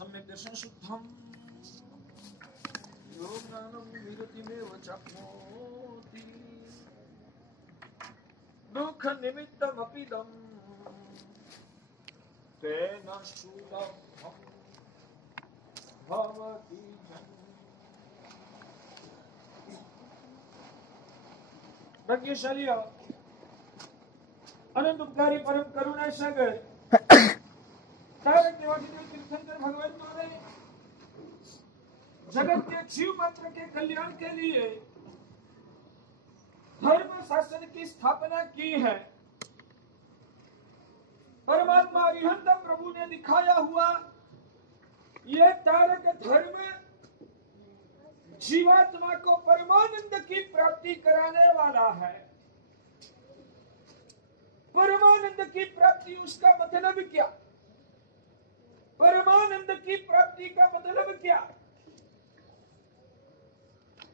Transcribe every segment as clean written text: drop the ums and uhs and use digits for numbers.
सम्यक् दर्शन शुद्धम यो ज्ञानम विरतिमेव चाप्नोति दुःख निमित्तमपिदं तेन सुलभं भवति भाग्यशाली अनंत उपकारी परम करुणा सागर तीर्थंकर भगवंतों ने जगत के जीव मात्र के कल्याण के लिए धर्म शासन की स्थापना की है। परमात्मा अरिहंत प्रभु ने दिखाया हुआ यह तारक धर्म जीवात्मा को परमानंद की प्राप्ति कराने वाला है। परमानंद की प्राप्ति उसका मतलब क्या? परमानंद की प्राप्ति का मतलब क्या?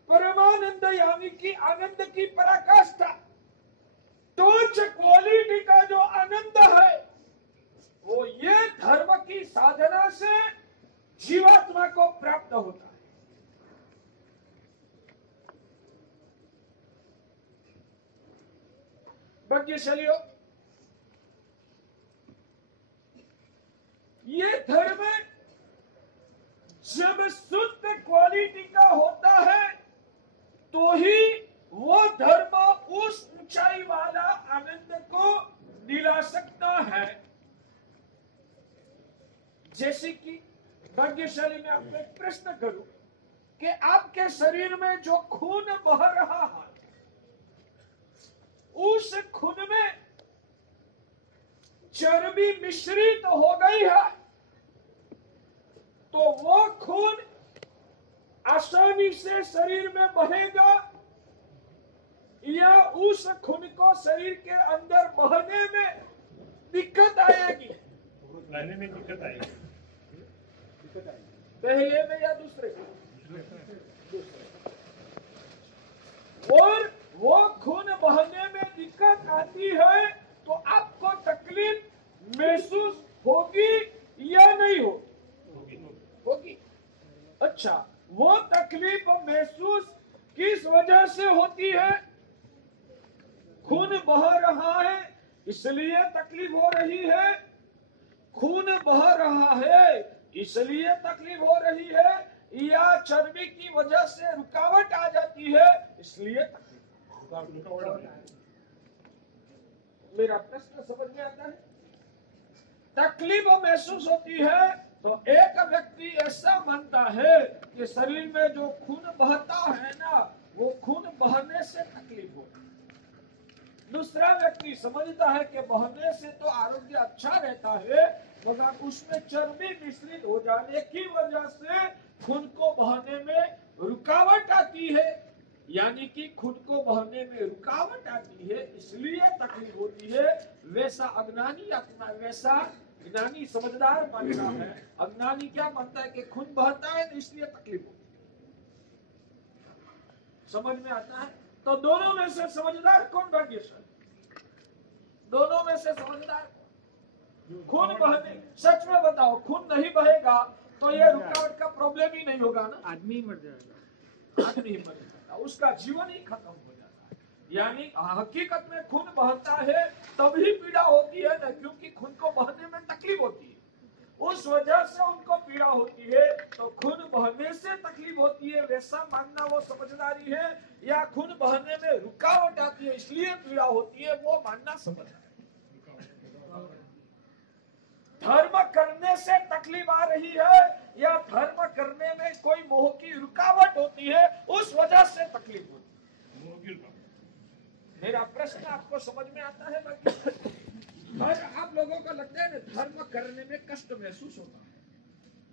परमानंद यानी कि आनंद की पराकाष्ठा, टॉर्च क्वालिटी का जो आनंद है वो ये धर्म की साधना से जीवात्मा को प्राप्त होता है। भाग्यशालियों, ये धर्म जब शुद्ध क्वालिटी का होता है तो ही वो धर्म उस ऊंचाई वाला आनंद को दिला सकता है। जैसे कि भाग्यशाली में आपको एक प्रश्न करूं कि आपके शरीर में जो खून बह रहा है उस खून में चर्बी मिश्रित हो गई है तो वो खून आसानी से शरीर में बहेगा या उस खून को शरीर के अंदर बहने में दिक्कत आएगी? बहने में दिक्कत आएगी। पहले में या दूसरे? और वो खून बहने में दिक्कत आती है तो आपको तकलीफ महसूस होगी या नहीं होगी? अच्छा, वो तकलीफ महसूस किस वजह से होती है? खून बह रहा है इसलिए तकलीफ हो रही है, खून बह रहा है इसलिए तकलीफ हो रही है, या चर्बी की वजह से रुकावट आ जाती है इसलिए तकलीफ? मेरा प्रश्न समझ में आता है? तकलीफ महसूस होती है तो एक व्यक्ति ऐसा मानता है कि शरीर में जो खून बहता है ना वो खून बहने से तकलीफ हो। दूसरा व्यक्ति समझता है कि बहने से तो आरोग्य अच्छा रहता है मगर उसमें चर्बी मिश्रित हो जाने की वजह से खून को बहने में रुकावट आती है, यानी कि खून को बहने में रुकावट आती है इसलिए तकलीफ होती है। वैसा अज्ञानी अपना वैसा ज्ञानी समझदार मानता है। अज्ञानी क्या मानता है कि खून बहता है तो इसलिए तकलीफ होती है। समझ में आता है? तो दोनों में से समझदार कौन? भाग्यशाली। दोनों में से समझदार खून बहने, सच में बताओ खून नहीं बहेगा तो ये रुकावट का प्रॉब्लम ही नहीं होगा ना? आदमी मर जाएगा, आदमी मर जाएगा, उसका जीवन ही खत्म हो जाता है। यानी हकीकत में खून बहता है तभी पीड़ा होती है ना, क्योंकि खून को बहने में तकलीफ होती है, उस वजह से उनको पीड़ा होती है। तो खून बहने से तकलीफ होती है वैसा मानना वो समझदारी है, या खून बहने में रुकावट आती है इसलिए पीड़ा होती है वो मानना समझदारी है। धर्म करने से तकलीफ आ रही है या धर्म करने में कोई मोह की रुकावट होती है उस वजह से तकलीफ होती है? मेरा प्रश्न आपको समझ में आता है? और आप लोगों को लगता है ना धर्म करने में कष्ट महसूस होता है,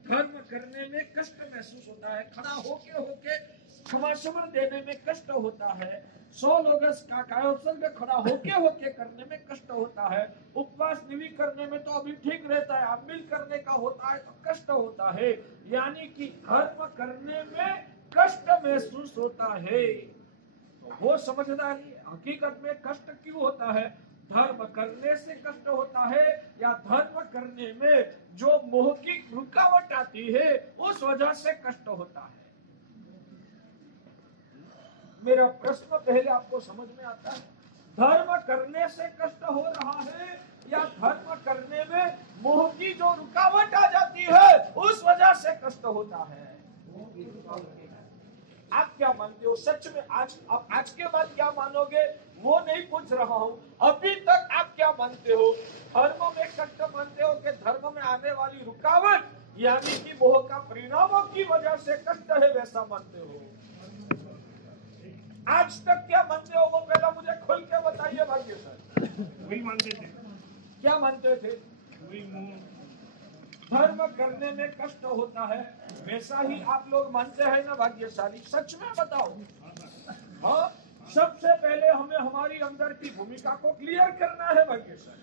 धर्म करने में कष्ट महसूस होता है, खड़ा होके क्षमास्मरण देने में कष्ट होता है, 100 लोग का कायोत्सर्ग खड़ा होके करने में कष्ट होता है, उपवास निवि करने में तो अभी ठीक रहता है, अमिल करने का होता है तो कष्ट होता है, यानी कि धर्म करने में कष्ट महसूस होता है। तो वो समझदारी। हकीकत में कष्ट क्यों होता है? धर्म करने से कष्ट होता है या धर्म करने में जो मोह की रुकावट आती है उस वजह से कष्ट होता है? मेरा प्रश्न पहले आपको समझ में आता है? धर्म करने से कष्ट हो रहा है या धर्म करने में मोह की जो रुकावट आ जाती है उस वजह से कष्ट होता है? आप क्या मानते हो? सच में आज के बाद क्या मानोगे वो नहीं पूछ रहा हूँ, अभी तक आप क्या मानते हो? धर्म में कष्ट मानते हो कि धर्म में आने वाली रुकावट यानी कि मोह का परिणामों की वजह से कष्ट है वैसा मानते हो? आज तक क्या मानते हो वो पहला मुझे खुल के बताइए भाग्य सर। वही मानते थे। क्या मानते थे? वही धर्म करने में कष्ट होता है वैसा ही आप लोग मानते हैं ना भाग्यशाली? सच में बताओ। हाँ, सबसे पहले हमें हमारी अंदर की भूमिका को क्लियर करना है भाग्यशाली।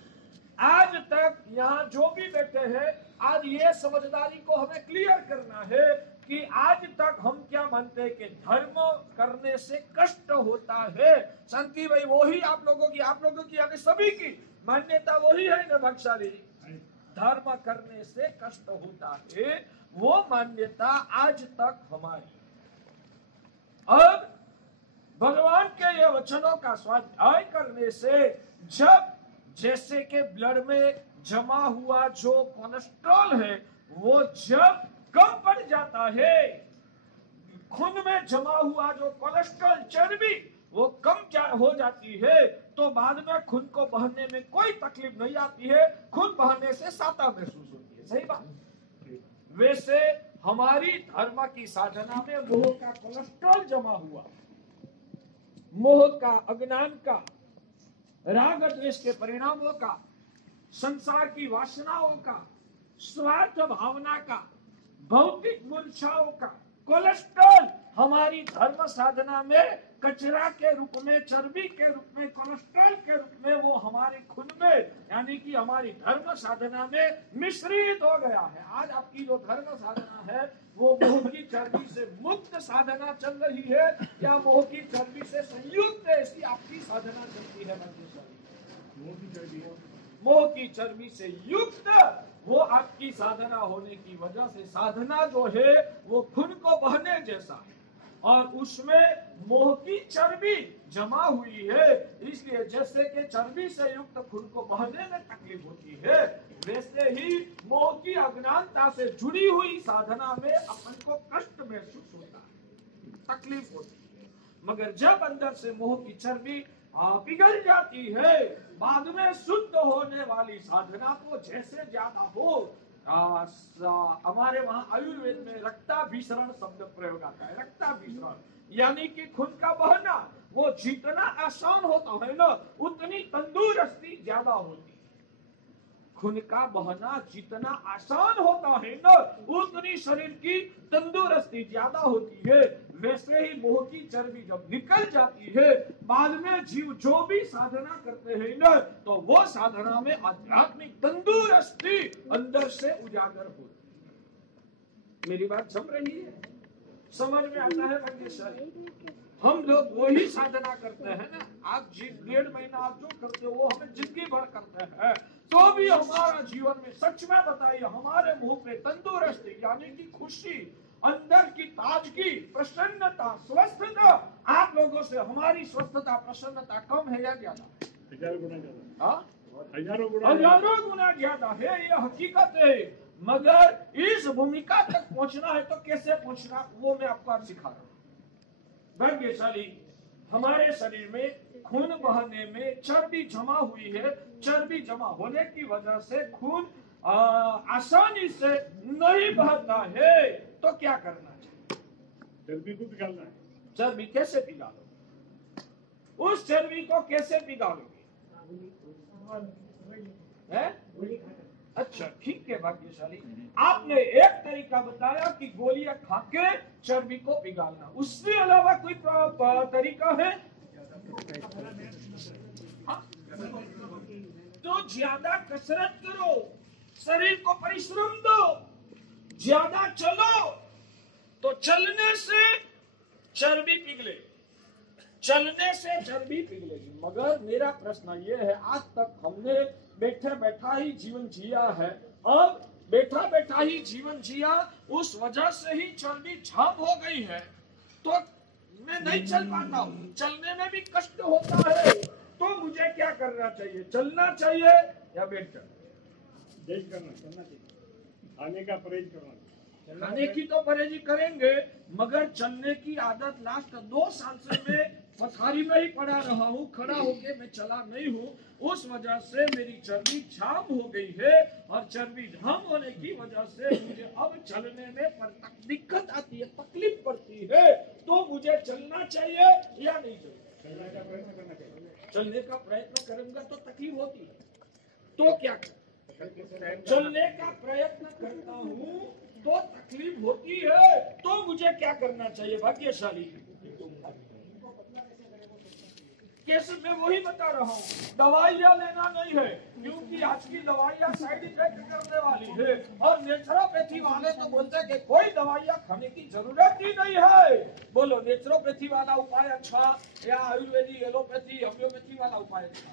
आज तक यहाँ जो भी बैठे हैं आज ये समझदारी को हमें क्लियर करना है कि आज तक हम क्या मानते हैं कि धर्म करने से कष्ट होता है। शांति भाई वही आप लोगों की यानी सभी की मान्यता वही है ना भाग्यशाली? धर्म करने से कष्ट होता है वो मान्यता आज तक हमारी। अब भगवान के ये वचनों का स्वाध्याय करने से जब जैसे के ब्लड में जमा हुआ जो कोलेस्ट्रॉल है वो जब कम पड़ जाता है, खून में जमा हुआ जो कोलेस्ट्रॉल चर्बी वो कम हो जाती है तो बाद में खून को बहने में कोई तकलीफ नहीं आती है, खून बहने से साता महसूस होती है। सही बात? वैसे हमारी धर्म की साधना में मोह का कोलेस्ट्रॉल जमा हुआ, मोह का, अज्ञान का, राग द्वेष के परिणामों का, संसार की वासनाओं का, स्वार्थ भावना का, भौतिक मूर्छाओं का कोलेस्ट्रॉल हमारी धर्म साधना में कचरा के रूप में, चर्बी के रूप में, कोलेस्ट्रॉल के रूप में वो हमारे खून में यानी कि हमारी धर्म साधना में मिश्रित हो गया है। आज आपकी जो धर्म साधना है वो मोह की चर्बी से मुक्त साधना चल रही है या मोह की चर्बी से संयुक्त ऐसी आपकी साधना चलती है? मोह की चर्बी से युक्त वो आपकी साधना होने की वजह से साधना जो है वो खून को बहने जैसा है और उसमें मोह की चर्बी जमा हुई है, इसलिए जैसे कि चर्बी से युक्त खून को बहने में तकलीफ होती है वैसे ही मोह की अज्ञानता से जुड़ी हुई साधना में अपन को कष्ट महसूस होता है, तकलीफ होती है। मगर जब अंदर से मोह की चर्बी पिघल जाती है बाद में शुद्ध होने वाली साधना को जैसे ज्यादा हो, हमारे वहाँ आयुर्वेद में रक्ताभिसरण शब्द प्रयोग आता है। रक्ताभिसरण यानी कि खून का बहना वो जितना आसान होता है ना उतनी तंदुरुस्ती ज्यादा होती है। खून का बहना जितना आसान होता है ना उतनी शरीर की तंदुरुस्ती ज्यादा होती है। वैसे ही मोह की चर्बी जब निकल जाती है बाद में जीव जो भी साधना करते हैं ना तो वो साधना में आध्यात्मिक तंदुरुस्ती अंदर से उजागर होती है। मेरी बात समझ रही है? समझ में आता है भाग्यशाली? हम लोग वही साधना करते हैं ना, आप 1.5 महीना आप जो करते हो वो हमें जिंदगी भर करते हैं तो भी हमारा जीवन में सच में बताइए हमारे मुंह पे तंदुरुस्ती यानी कि खुशी, अंदर की ताजगी, प्रसन्नता, स्वस्थता, आप लोगों से हमारी स्वस्थता प्रसन्नता कम है या ज्यादा? 1000 गुना ज्यादा। हाँ, हजारों गुना ज्यादा है, ये हकीकत है। मगर इस भूमिका तक पहुंचना है तो कैसे पहुंचना वो मैं आपको आज सिखा रहा हूँ। भाग्यशाली हमारे शरीर में खून बहने में चर्बी जमा हुई है, चर्बी जमा होने की वजह से खून आसानी से नहीं बहता है तो क्या करना चाहिए? चर्बी को पिघालना है। चर्बी कैसे पिघालोगे? उस चर्बी को कैसे पिघालोगे? अच्छा ठीक है भाग्यशाली, आपने एक तरीका बताया कि गोलियां खा के चर्बी को पिघालना, उसके अलावा कोई तरीका है? हाँ? तो ज्यादा कसरत करो, शरीर को परिश्रम दो, ज्यादा चलो तो चलने से चर्बी पिघले, चलने से चर्बी पिघलेगी। मगर मेरा प्रश्न ये है, आज तक हमने बैठे बैठा ही जीवन जिया है, अब बैठा बैठा ही जीवन जिया, उस वजह से ही चर्बी जाम हो गई है, तो मैं नहीं चल पाता हूँ, चलने में भी कष्ट होता है, तो मुझे क्या करना चाहिए? चलना चाहिए या बैठ कर? चलना चाहिए, खाने का परहेज करना। खाने की तो परहेज करेंगे, मगर चलने की आदत लास्ट 2 साल से मैं पथारी में ही पड़ा रहा हूँ, खड़ा होके मैं चला नहीं हूँ, उस वजह से मेरी चर्बी जाम हो गई है, और चर्बी जाम होने की वजह से मुझे अब चलने में दिक्कत आती है, तकलीफ पड़ती है, तो मुझे चलना चाहिए या नहीं चाहिए? चलने का प्रयत्न करना चाहिए। चलने का प्रयत्न करूंगा तो तकलीफ होती है, तो क्या करें? चलने का प्रयत्न करता हूँ तो तकलीफ होती है, तो मुझे क्या करना चाहिए? भाग्यशाली कैसे, मैं वही बता रहा हूँ, दवाइयाँ लेना नहीं है, क्योंकि आज की दवाइयाँ साइड इफेक्ट करने वाली है, और नेचुरोपैथी वाले तो बोलते हैं कि कोई दवाइयाँ खाने की जरूरत ही नहीं है। बोलो, नेचुरोपैथी वाला उपाय अच्छा या आयुर्वेदिक, एलोपैथी, होम्योपैथी वाला उपाय अच्छा?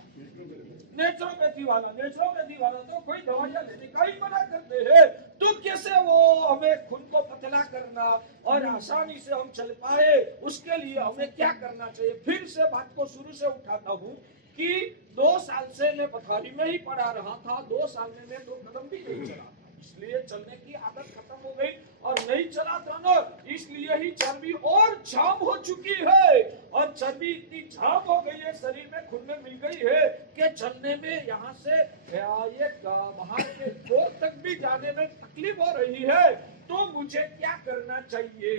नेचुरोपैथी वाला तो कोई दवाइयाँ लेने का ही मना करते हैं, तो कैसे वो हमें खून को पतला करना और आसानी से हम चल पाए, उसके लिए हमें क्या करना चाहिए? फिर से बात को शुरू से उठाता हूँ कि 2 साल से मैं पथारी में ही पड़ा रहा था, 2 साल में मैं 2 कदम भी नहीं चला, इसलिए चलने की आदत खत्म हो गई, और नहीं चला था ना, इसलिए ही चर्बी और जाम हो चुकी है, और चर्बी इतनी जाम हो गई है, शरीर में खून में मिल गई है कि चलने में यहाँ से ये बाहर के गोद तक भी जाने में तकलीफ हो रही है, तो मुझे क्या करना चाहिए?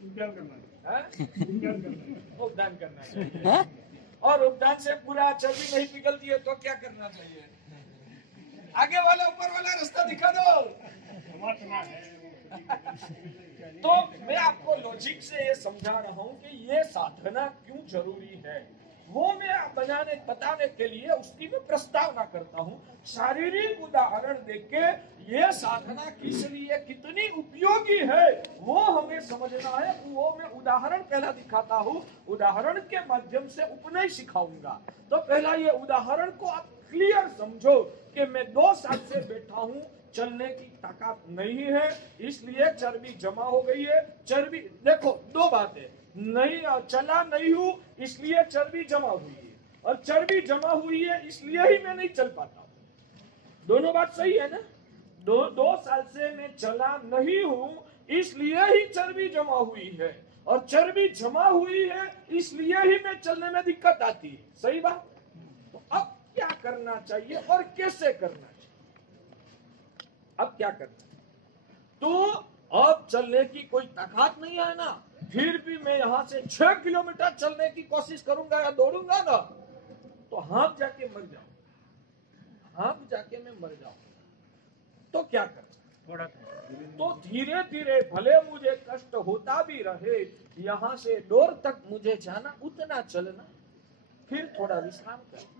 उपदान करना है। उपदान करना चाहिए, और उपदान से पूरा चर्बी नहीं पिघलती है तो क्या करना चाहिए? आगे वाला ऊपर वाला रास्ता दिखा दो। तो मैं आपको लॉजिक से ये समझा रहा हूँ कि ये साधना क्यों जरूरी है, वो मैं बताने के लिए उसकी मैं प्रस्तावना करता हूँ। शारीरिक उदाहरण देख के ये साधना किस लिए कितनी उपयोगी है वो हमें समझना है, वो मैं उदाहरण पहला दिखाता हूँ, उदाहरण के माध्यम से उपनय सिखाऊंगा। तो पहला ये उदाहरण को आप क्लियर समझो कि मैं 2 साल से बैठा हूँ, चलने की ताकत नहीं है, इसलिए चर्बी जमा हो गई है। चर्बी देखो, 2 बातें, नहीं चला नहीं हूँ इसलिए चर्बी जमा हुई है, और चर्बी जमा हुई है इसलिए ही मैं नहीं चल पाता हूँ। दोनों बात सही है ना? 2 साल से मैं चला नहीं हूँ इसलिए ही चर्बी जमा हुई है, और चर्बी जमा हुई है इसलिए ही मैं चलने में दिक्कत आती है। सही बात? तो अब क्या करना चाहिए और कैसे करना चाहिए? अब क्या करना है? तो अब चलने की कोई ताकत नहीं है ना, फिर भी मैं यहाँ से 6 किलोमीटर चलने की कोशिश करूंगा या दौड़ूंगा ना, तो हाथ जाके मर जाऊं, तो क्या करना? तो धीरे धीरे भले मुझे कष्ट होता भी रहे, यहाँ से डोर तक मुझे जाना, उतना चलना, फिर थोड़ा विश्राम करना।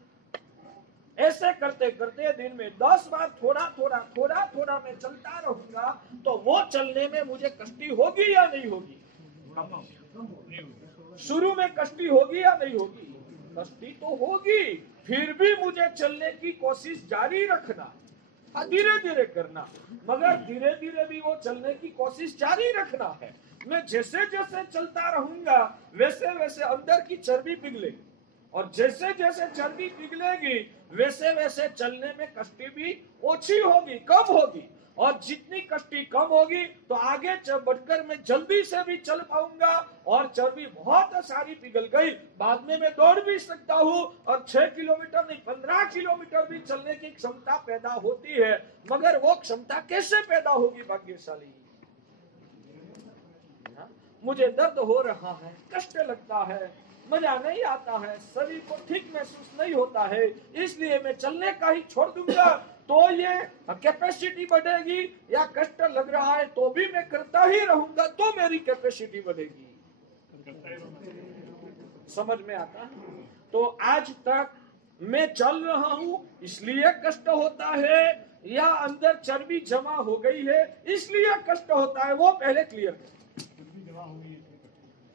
ऐसे करते करते दिन में 10 बार थोड़ा मैं चलता रहूंगा, तो वो चलने में मुझे कष्टी होगी या नहीं होगी? शुरू में कष्टी होगी या नहीं होगी? कष्टी तो होगी, फिर भी मुझे चलने की कोशिश जारी रखना, धीरे धीरे करना, मगर धीरे धीरे भी वो चलने की कोशिश जारी रखना है। मैं जैसे जैसे चलता रहूंगा वैसे वैसे अंदर की चर्बी पिघलेगी, और जैसे जैसे चर्बी पिघलेगी वैसे वैसे चलने में कष्टी भी ओछी होगी, कम होगी, और जितनी कष्टी कम होगी तो आगे बढ़कर मैं जल्दी से भी चल पाऊंगा, और चर्बी बहुत सारी पिघल गई, बाद में मैं दौड़ भी सकता हूँ, और 6 किलोमीटर नहीं 15 किलोमीटर भी चलने की क्षमता पैदा होती है। मगर वो क्षमता कैसे पैदा होगी भाग्यशाली? मुझे दर्द हो रहा है, कष्ट लगता है, मजा नहीं आता है, शरीर को ठीक महसूस नहीं होता है, इसलिए मैं चलने का ही छोड़ दूंगा, तो ये कैपेसिटी बढ़ेगी, या कष्ट लग रहा है तो भी मैं करता ही रहूंगा तो मेरी कैपेसिटी बढ़ेगी। समझ में आता है? तो आज तक मैं चल रहा हूँ इसलिए कष्ट होता है, या अंदर चर्बी जमा हो गई है इसलिए कष्ट होता है, वो पहले क्लियर करें।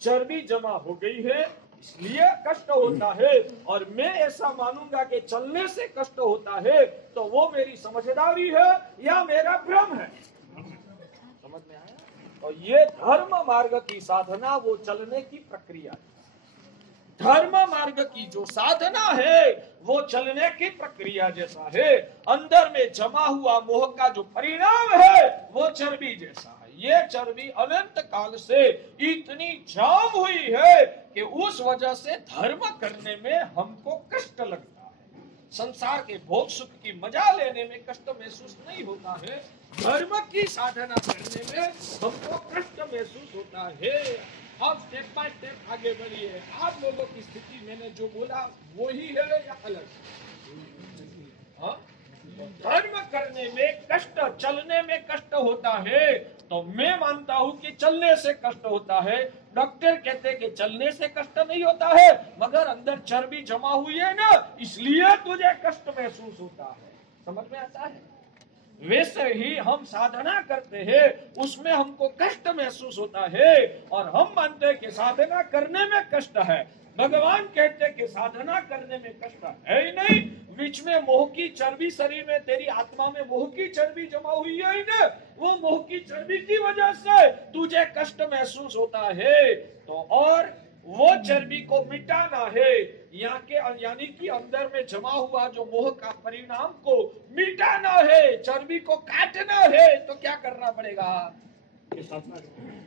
चर्बी जमा हो गई है इसलिए कष्ट होता है। और मैं ऐसा मानूंगा कि चलने से कष्ट होता है तो वो मेरी समझदारी है या मेरा भ्रम है। समझ में आया? और ये धर्म मार्ग की साधना वो चलने की प्रक्रिया है। धर्म मार्ग की जो साधना है वो चलने की प्रक्रिया जैसा है। अंदर में जमा हुआ मोह का जो परिणाम है वो चर्बी जैसा है। ये चर्बी अनंत काल से इतनी जाम हुई है कि उस वजह से धर्म करने में हमको कष्ट लगता है। संसार के भोग सुख की मजा लेने में कष्ट महसूस नहीं होता है, धर्म की साधना करने में हमको कष्ट महसूस होता है। अब स्टेप बाय स्टेप आगे बढ़िए। आप लोगों की स्थिति मैंने जो बोला वही है या अलग? हाँ? धर्म करने में कष्ट, चलने में कष्ट होता है तो मैं मानता हूं कि चलने से कष्ट होता है। डॉक्टर कहते हैं कि चलने से कष्ट नहीं होता है मगर अंदर चर्बी जमा हुई है ना, इसलिए तुझे कष्ट महसूस होता है। समझ में आता है? वैसे ही हम साधना करते हैं उसमें हमको कष्ट महसूस होता है और हम मानते हैं कि साधना करने में कष्ट है। भगवान कहते हैं कि साधना करने में कष्ट है ही नहीं। बीच में मोह की चर्बी, शरीर में तेरी आत्मा में मोह की चर्बी जमा हुई है ही ना, वो मोह की चर्बी की वजह से तुझे कष्ट महसूस होता है। तो और वो चर्बी को मिटाना है, यानी कि अंदर में जमा हुआ जो मोह का परिणाम को मिटाना है, चर्बी को काटना है, तो क्या करना पड़ेगा?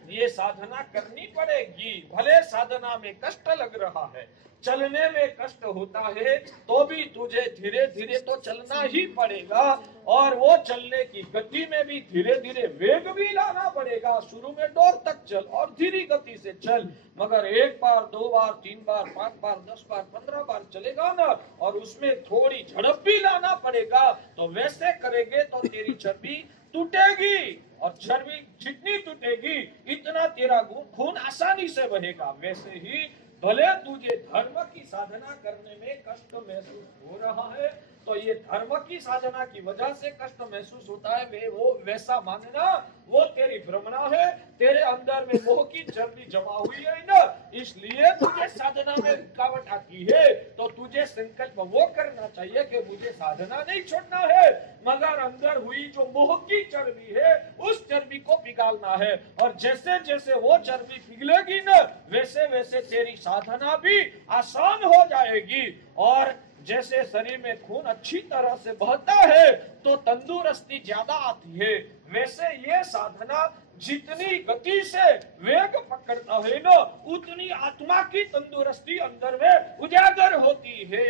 ये साधना करनी पड़ेगी। भले साधना में कष्ट लग रहा है, चलने में कष्ट होता है तो भी तुझे धीरे धीरे तो चलना ही पड़ेगा और वो चलने की गति में भी धीरे धीरे वेग भी लाना पड़ेगा। शुरू में डोर तक चल और धीरे गति से चल, मगर 1 बार 2 बार 3 बार 5 बार 10 बार 15 बार चलेगा ना और उसमें थोड़ी झड़प भी लाना पड़ेगा। तो वैसे करेंगे तो तेरी चर्बी टूटेगी और चर्बी जितनी टूटेगी इतना तेरा खून आसानी से बहेगा। वैसे ही भले तुझे धर्म की साधना करने में कष्ट महसूस हो रहा है तो ये धर्म की साधना की वजह से कष्ट महसूस होता है, वो वैसा मानना वो तेरी भ्रमणा है। तेरे अंदर में मोह की चर्बी जमा हुई है ना, इसलिए तुझे साधना में रुकावट आती है। तो तुझे संकल्प वो करना चाहिए कि मुझे साधना नहीं छोड़ना है मगर अंदर हुई जो मोह की चर्बी है उस चर्बी को पिघालना है। और जैसे जैसे वो चर्बी पिघलेगी ना वैसे वैसे तेरी साधना भी आसान हो जाएगी। और जैसे शरीर में खून अच्छी तरह से बहता है तो तंदुरुस्ती ज्यादा आती है, वैसे ये साधना जितनी गति से वेग पकड़ता है ना उतनी आत्मा की तंदुरुस्ती अंदर में उजागर होती है।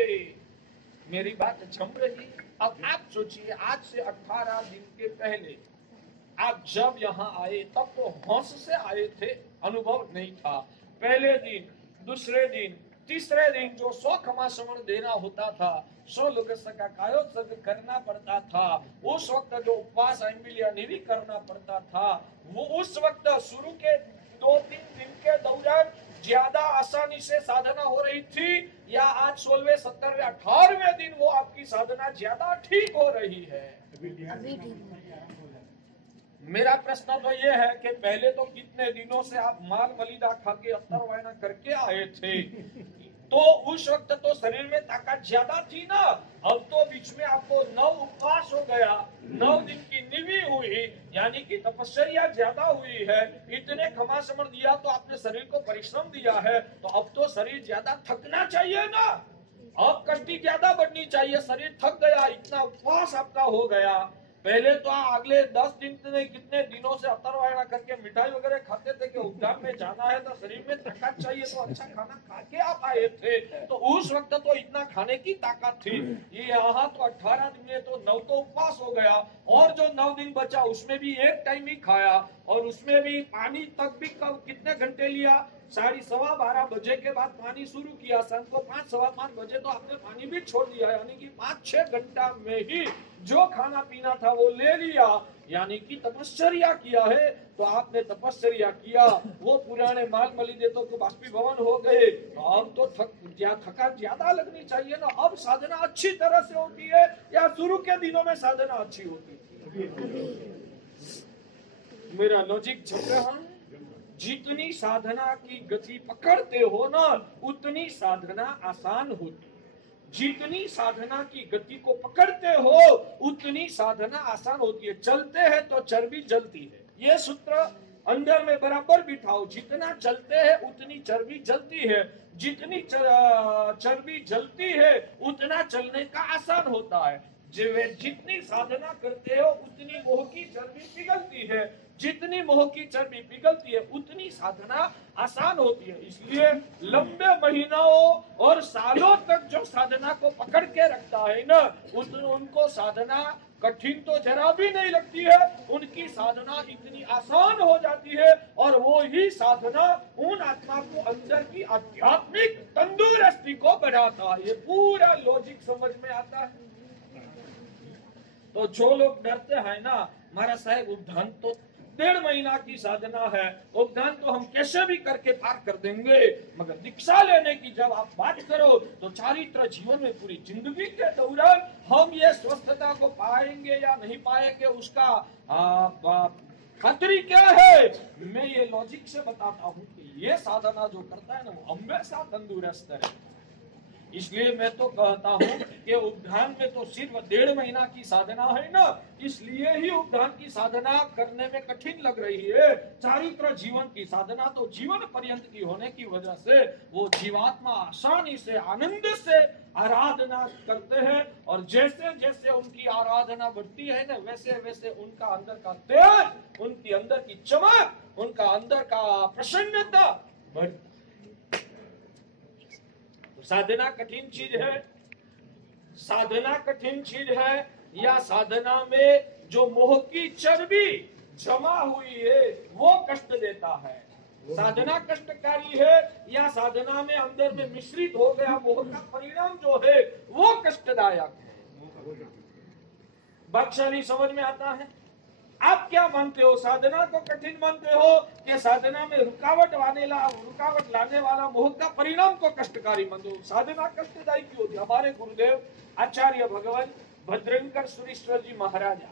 मेरी बात जम रही? अब आप सोचिए, आज से 18 दिन के पहले आप जब यहाँ आए तब तो होश से आए थे, अनुभव नहीं था। पहले दिन, दूसरे दिन, तीसरे दिन जो 100 क्षमाश्रवण देना होता था, 100 लोग का कायोत्सर्ग करना पड़ता था, उस वक्त जो उपवास अम्बिलिया निधि करना पड़ता था, वो उस वक्त शुरू के 2-3 दिन के दौरान ज्यादा आसानी से साधना हो रही थी या आज 16वें 17वें 18वें दिन वो आपकी साधना ज्यादा ठीक हो रही है? मेरा प्रश्न तो ये है कि पहले तो कितने दिनों से आप माल मलिदा खा के अत्तर वायना करके आए थे तो उस वक्त तो शरीर में ताकत ज्यादा थी ना। अब तो बीच में आपको 9 उपवास हो गया, 9 दिन की निवी हुई, यानी कि तपस्या ज्यादा हुई है। इतने क्षमाश्रवण दिया तो आपने शरीर को परिश्रम दिया है, तो अब तो शरीर ज्यादा थकना चाहिए ना, अब कष्टी ज्यादा बढ़नी चाहिए। शरीर थक गया, इतना उपवास आपका हो गया। पहले तो अगले 10 दिन में कितने दिनों से अतरवायना करके मिठाई वगैरह खाते थे कि उद्यान में जाना है तो शरीर में ताकत चाहिए तो अच्छा खाना खा के आप आए थे, तो उस वक्त तो इतना खाने की ताकत थी। ये यहाँ तो 18 दिन में तो 9 तो उपवास हो गया और जो 9 दिन बचा उसमें भी एक टाइम ही खाया और उसमें भी पानी तक भी कितने घंटे लिया? 12:15 बजे के बाद पानी शुरू किया, शाम को 5-5 बजे तो आपने पानी भी छोड़ दिया, यानी कि 5-6 घंटा में ही जो खाना पीना था वो ले लिया, यानी कि तपस्या किया है। तो आपने तपस्या किया, वो पुराने माल मलिदेतों को बाष्पीभवन हो गए, तो अब तो थकान ज्यादा लगनी चाहिए ना। अब साधना अच्छी तरह से होती है या शुरू के दिनों में साधना अच्छी होती थी? मेरा लॉजिक छप रहा है? जितनी साधना की गति पकड़ते हो ना, उतनी साधना आसान होती। जितनी साधना की गति को पकड़ते हो उतनी साधना आसान होती है। चलते हैं तो चर्बी जलती है, ये सूत्र अंदर में बराबर बिठाओ। जितना चलते हैं उतनी चर्बी जलती है, जितनी चर्बी जलती है उतना चलने का आसान होता है। जितनी साधना करते हो उतनी मोह की चर्बी पिघलती है, जितनी मोह की चर्बी पिघलती है उतनी साधना आसान होती है। इसलिए लंबे महीनों और सालों तक जो साधना को पकड़ के रखता है ना, उनको साधना कठिन तो जरा भी नहीं लगती है, उनकी साधना इतनी आसान हो जाती है। और वो ही साधना उन आत्मा को अंदर की आध्यात्मिक तंदुरुस्ती को बढ़ाता है। ये पूरा लॉजिक समझ में आता है। तो जो लोग डरते हैं ना, महाराज साहब उपधान तो 1.5 महीना की साधना है, उपधान तो हम कैसे भी करके पार कर देंगे, मगर दीक्षा लेने की जब आप बात करो तो चारित्र जीवन में पूरी जिंदगी के दौरान हम ये स्वस्थता को पाएंगे या नहीं पाएंगे, उसका खातरी क्या है। मैं ये लॉजिक से बताता हूँ कि ये साधना जो करता है ना, वो हमेशा तंदुरुस्त है। इसलिए मैं तो कहता हूँ कि उपधान में तो सिर्फ 1.5 महीना की साधना है ना, इसलिए ही उपधान की साधना करने में कठिन लग रही है। चारित्र जीवन की साधना तो जीवन पर्यंत की होने की वजह से वो जीवात्मा आसानी से आनंद से आराधना करते हैं। और जैसे जैसे उनकी आराधना बढ़ती है ना, वैसे वैसे उनका अंदर का तेज, उनकी अंदर की चमक, उनका अंदर का प्रसन्नता बढ़ती। साधना कठिन चीज है, साधना कठिन चीज है, या साधना में जो मोह की चर्बी जमा हुई है वो कष्ट देता है। साधना कष्टकारी है, या साधना में अंदर में मिश्रित हो गया मोह का परिणाम जो है वो कष्टदायक है। बादशाही समझ में आता है। आप क्या मानते हो, साधना को कठिन मानते हो कि साधना में रुकावट लाने वाला मोह का परिणाम को कष्टकारी मानते हो? साधना कष्टदायी क्यों होती? हमारे गुरुदेव आचार्य भगवान भद्रंकर सुरेश्वर जी महाराजा,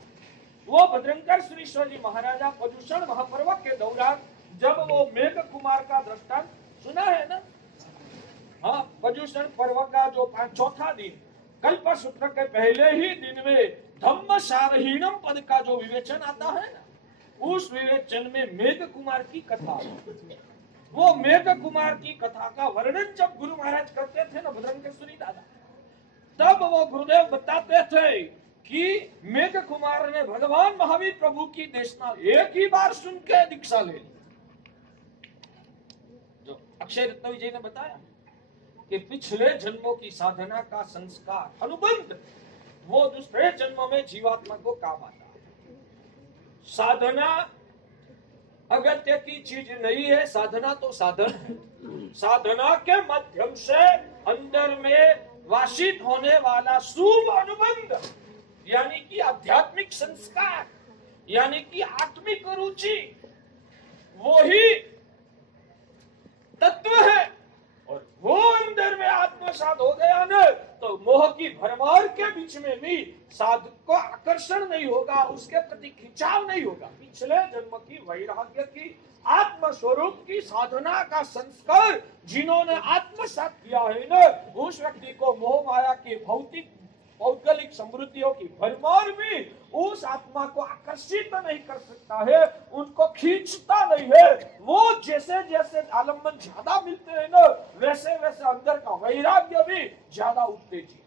वो भद्रंकर सुरेश्वर जी महाराजा पर्युषण महापर्व के दौरान जब वो मेघ कुमार का दृष्टांत सुना है ना, हाँ, पर्युषण पर्व का जो 4था दिन, कल्प सूत्र के पहले ही दिन में धम्म सारहीणम पद का जो विवेचन आता है ना, उस विवेचन में मेघ कुमार की कथा, वो मेघ कुमार की कथा का वर्णन जब गुरु महाराज करते थे ना भद्रंकेश्वरी दादा, तब वो गुरुदेव बताते थे कि मेघ कुमार ने भगवान महावीर प्रभु की देशना एक ही बार सुन के दीक्षा ले ली। जो अक्षय रत्न विजय ने बताया कि पिछले जन्मों की साधना का संस्कार अनुबंध वो दूसरे जन्म में जीवात्मा को काम आता है। साधना अगत्य की चीज नहीं है, साधना तो साधन है। साधना के माध्यम से अंदर में वासित होने वाला शुभ अनुबंध, यानी कि आध्यात्मिक संस्कार, यानी कि आत्मिक रुचि, वो ही तत्व है। और वो अंदर में आत्मसात हो गया न, तो मोह की भरमार के बीच में भी साधक को आकर्षण नहीं होगा, उसके प्रति खिंचाव नहीं होगा। पिछले जन्म की वैराग्य की आत्म स्वरूप की साधना का संस्कार जिन्होंने आत्मसात किया है न, उस व्यक्ति को मोह माया की भौतिक भौगोलिक समृद्धियों की भरमार भी उस आत्मा को आकर्षित नहीं कर सकता है, उनको खींचता नहीं है। वो जैसे जैसे आलम्बन ज्यादा मिलते हैं ना, वैसे वैसे अंदर का वैराग्य भी ज्यादा उत्तेजित।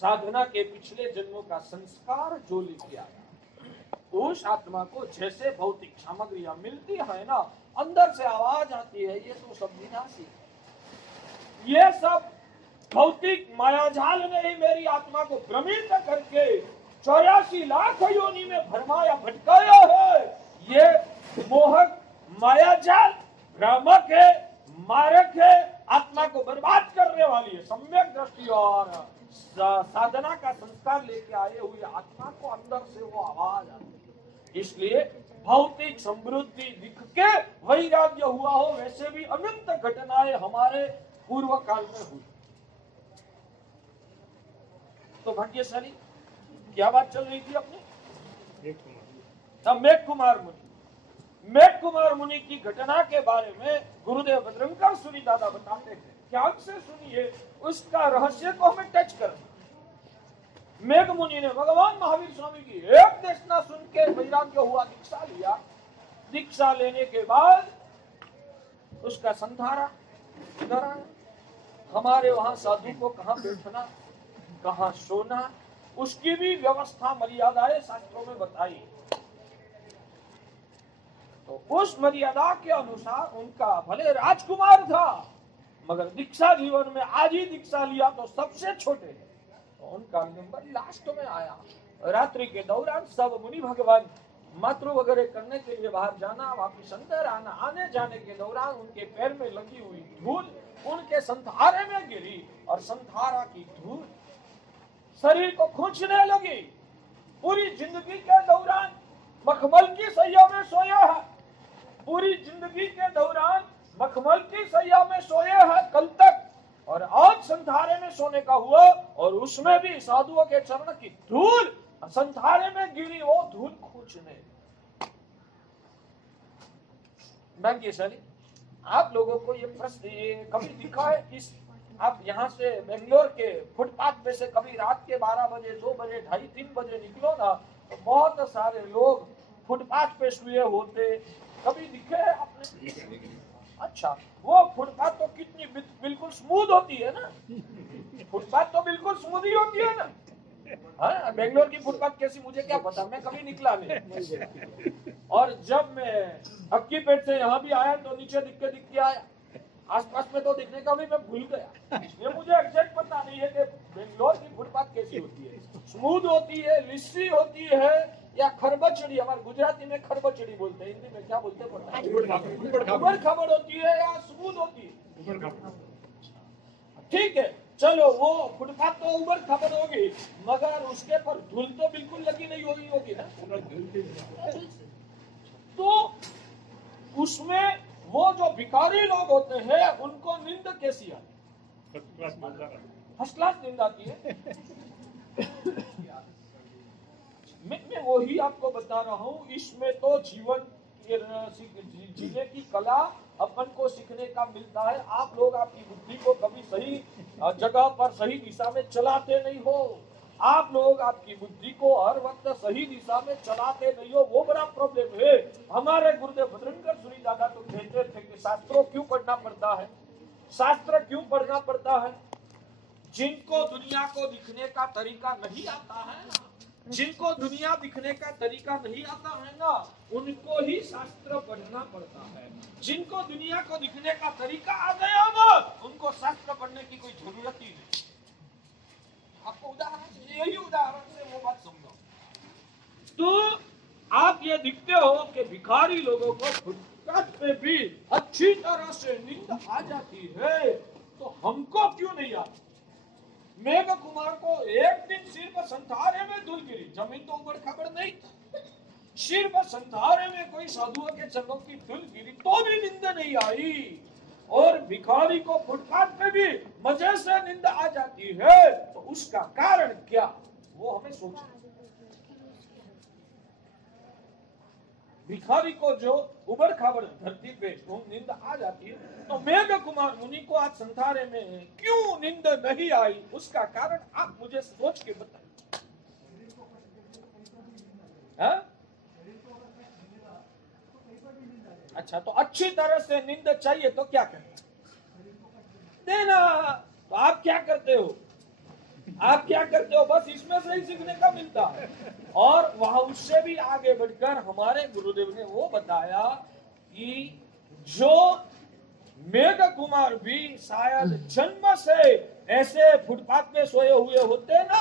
साधना के पिछले जन्मों का संस्कार जो लेके आया, उस आत्मा को जैसे भौतिक सामग्रियां मिलती है ना, अंदर से आवाज आती है, ये तो सब विनाशी है, ये सब भौतिक मायाजाल ने ही मेरी आत्मा को भ्रमित करके 84 लाख योनि में भरमाया भटकाया है। ये मोहक मायाजाल भ्रामक है, मारक है, आत्मा को बर्बाद करने वाली है। सम्यक दृष्टि और साधना का संस्कार लेके आए हुए आत्मा को अंदर से वो आवाज आती है। इसलिए भौतिक समृद्धि दिख के वैराग्य हुआ हो, वैसे भी अनंत घटनाएं हमारे पूर्व काल में हुई। तो भाग्यशाली क्या बात चल रही थी अपनी? तब मेघ कुमार मुनि की घटना के बारे में गुरुदेव बजरंकर सूरी दादा बताते हैं। ध्यान से सुनिए, उसका रहस्य को हमें टच करना। मेघ मुनि ने भगवान महावीर स्वामी की एक देशना सुन के वैराग्य हुआ, दीक्षा लिया। दीक्षा लेने के बाद उसका संधारा इधर आया। हमारे वहां साधु को कहाँ बैठना, कहाँ सोना, उसकी भी व्यवस्था मर्यादाएं शास्त्रों में बताई। तो उस मर्यादा के अनुसार उनका भले राजकुमार था, मगर दीक्षा जीवन में आज ही दीक्षा लिया तो सबसे छोटे, तो उनका नंबर लास्ट में आया। रात्रि के दौरान सब मुनि भगवान मातृ वगैरह करने के लिए बाहर जाना, वापिस अंदर आना, आने जाने के दौरान उनके पैर में लगी हुई धूल उनके संधारे में गिरी और संधारा की धूल शरीर को खींचने लगी। पूरी जिंदगी के दौरान मखमल की सैया में सोया है, पूरी जिंदगी के दौरान मखमल की सैया में सोए है कल तक, और आज संधारे में सोने का हुआ, और उसमें भी साधुओं के चरण की धूल संधारे में गिरी, वो धूल खींचने। भाग्यशाली आप लोगों को ये प्रश्न कभी दिखा है? इस आप यहाँ से बेंगलोर के फुटपाथ पे से कभी रात के 12 बजे 2 बजे 2:30-3 बजे निकलो ना, तो बहुत सारे लोग फुटपाथ पे सोए होते, कभी दिखे है आपने? अच्छा, वो फुटपाथ तो कितनी बिल्कुल स्मूथ होती है ना, फुटपाथ तो बिल्कुल स्मूथ ही होती है ना। हाँ, बेंगलोर की फुटपाथ कैसी मुझे क्या पता, मैं कभी निकला नहीं। और जब मैं अक्की पेट से यहाँ भी आया तो नीचे दिख के आया, आसपास में तो दिखने का भी मैं भूल गया। ये मुझे एग्जैक्ट पता नहीं है कि बेंगलोर की फुटपाथ कैसी होती है, स्मूथ होती है, लिस्सी होती है, या खरबचड़ी, हमारे गुजराती में खरबचड़ी बोलते हैं, हिंदी में क्या बोलते हैं, उबड़ खाबड़ होती है या स्मूथ होती है? ठीक है, चलो वो फुटपाथ तो उबड़ खाबड़ होगी, मगर उसके पर धूल तो बिल्कुल लगी नहीं होगी ना। तो उसमें वो जो भिखारी लोग होते हैं उनको नींद कैसी आती? फर्स्ट क्लास नींद आती है। मैं वही आपको बता रहा हूँ, इसमें तो जीवन जीने की कला अपन को सीखने का मिलता है। आप लोग आपकी बुद्धि को कभी सही जगह पर सही दिशा में चलाते नहीं हो, आप लोग आपकी बुद्धि को हर वक्त सही दिशा में चलाते नहीं हो, वो बड़ा प्रॉब्लम है। हमारे गुरुदेव भद्रंकर सूरी दादा तो कहते थे कि शास्त्रों क्यों पढ़ना पड़ता है, शास्त्र क्यों पढ़ना पड़ता है? जिनको दुनिया को दिखने का तरीका नहीं आता है, जिनको दुनिया दिखने का तरीका नहीं आता है ना, उनको ही शास्त्र पढ़ना पड़ता है। जिनको दुनिया को दिखने का तरीका आ गया ना, उनको शास्त्र पढ़ने की कोई जरूरत ही नहीं। आपको उदाहरण, यही उदाहरण से वो बात समझो। तो आप ये दिखते हो कि भिखारी लोगों को फुटपाथ पे भी अच्छी तरह से नींद आ जाती है, तो हमको क्यों नहीं आती? मेघ कुमार को एक दिन सिर पर संधारे में धूल गिरी, जमीन तो उबड़ खाबड़ नहीं, सिर पर संधारे में कोई साधुओं के चरणों की धूल गिरी तो भी नींद नहीं आई, और भिखारी को फुटपाथ पे भी मजे से नींद आ जाती है, तो उसका कारण क्या, वो हमें सोचना। भिखारी को जो उबड़ खाबड़ धरती पे नींद आ जाती है, तो मेघ कुमार मुनि को आज संधारे में क्यों नींद नहीं आई, उसका कारण आप मुझे सोच के बताइए। अच्छा, तो अच्छी तरह से नींद चाहिए तो क्या करना देना? तो आप क्या करते हो, आप क्या करते हो? बस इसमें से ही सीखने का मिलता है। और वहां उससे भी आगे बढ़कर हमारे गुरुदेव ने वो बताया कि जो मेघ कुमार भी शायद जन्म से ऐसे फुटपाथ में सोए हुए होते ना,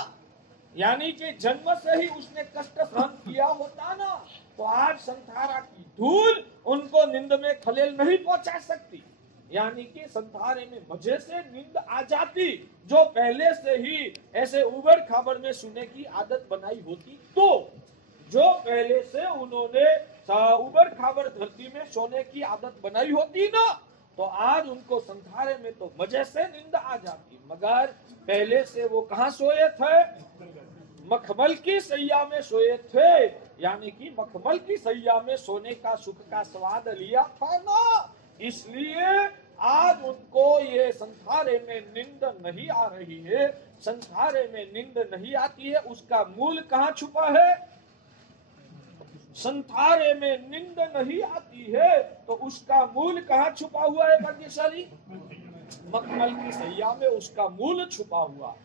यानी कि जन्म से ही उसने कष्ट सहन किया होता ना, तो आज संधारा की धूल उनको नींद में खलेल नहीं पहुंचा सकती, यानी कि संधारे में मजे से नींद आ जाती। जो पहले से ही ऐसे उबड़ खाबड़ में सोने की आदत बनाई होती, तो जो पहले से उन्होंने उबड़ खाबड़ धरती में सोने की आदत बनाई होती ना, तो आज उनको संधारे में तो मजे से नींद आ जाती, मगर पहले से वो कहाँ सोए थे? मखमल की सैया में सोए थे, यानी कि मखमल की सैया में सोने का सुख का स्वाद लिया था ना, इसलिए आज उनको ये संसारे में नींद नहीं आ रही है। संसारे में नींद नहीं आती है, उसका मूल कहाँ छुपा है? संसारे में नींद नहीं आती है तो उसका मूल कहाँ छुपा हुआ है भाग्यशाली? मखमल की सैया में उसका मूल छुपा हुआ।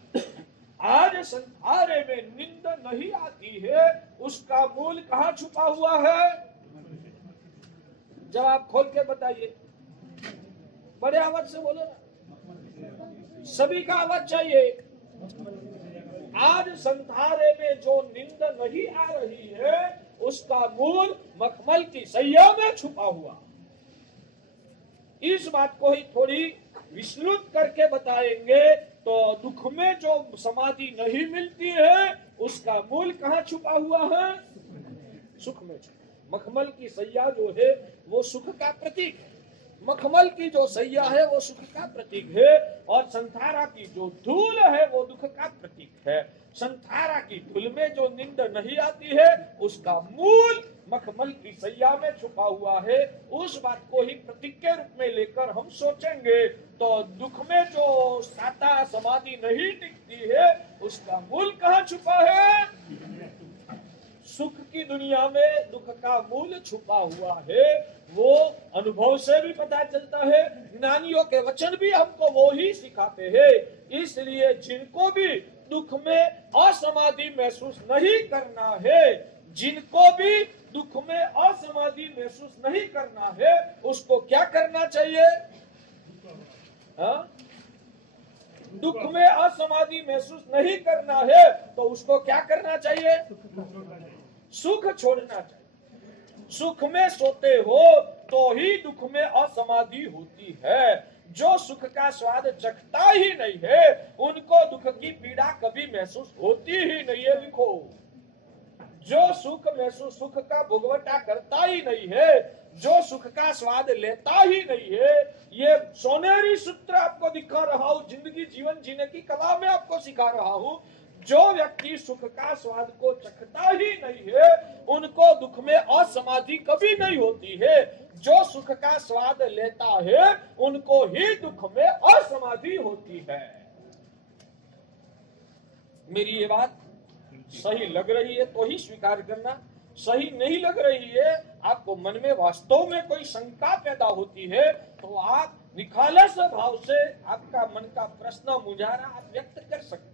आज संसारे में नींद नहीं आती है, उसका मूल कहाँ छुपा हुआ है? जवाब खोल के बताइए, बड़े आवाज से बोलो ना, सभी का आवाज चाहिए। आज संसारे में जो नींद नहीं आ रही है उसका मूल मखमल की सैया में छुपा हुआ। इस बात को ही थोड़ी विस्तृत करके बताएंगे तो दुख में जो समाधि नहीं मिलती है उसका मूल कहाँ छुपा हुआ है? सुख में। मखमल की सैया जो है वो सुख का प्रतीक है। मखमल की जो सैया है वो सुख का प्रतीक है और संसारा की जो धूल है वो दुख का प्रतीक है। संसारा की धूल में जो नींद नहीं आती है उसका मूल मखमल की सैया में छुपा हुआ है। उस बात को ही प्रतीक के रूप में लेकर हम सोचेंगे तो दुख में जो साता समाधि नहीं टिकती है उसका मूल कहाँ छुपा है? सुख की दुनिया में दुख का मूल छुपा हुआ है। वो अनुभव से भी पता चलता है, ज्ञानियों के वचन भी हमको वो ही सिखाते हैं। इसलिए जिनको भी दुख में असमाधि महसूस नहीं करना है, जिनको भी दुख में असमाधि महसूस नहीं करना है, उसको क्या करना चाहिए? दुख में असमाधि महसूस नहीं करना है तो उसको क्या करना चाहिए? सुख छोड़ना चाहिए। सुख में सोते हो तो ही दुख में असमाधि होती है। जो सुख का स्वाद चखता ही नहीं है उनको दुख की पीड़ा कभी महसूस होती ही नहीं है। लिखो, जो सुख का भोगवटा करता ही नहीं है, जो सुख का स्वाद लेता ही नहीं है, ये सोनेरी सूत्र आपको दिखा रहा हूं, जिंदगी जीवन जीने की कला में आपको सिखा रहा हूं। जो व्यक्ति सुख का स्वाद को चखता ही नहीं है उनको दुख में असमाधि कभी नहीं होती है। जो सुख का स्वाद लेता है उनको ही दुख में असमाधि होती है। मेरी ये बात सही लग रही है तो ही स्वीकार करना, सही नहीं लग रही है, आपको मन में वास्तव में कोई शंका पैदा होती है तो आप निखालस भाव से आपका मन का प्रश्न मुजारा आप व्यक्त कर सकते हैं।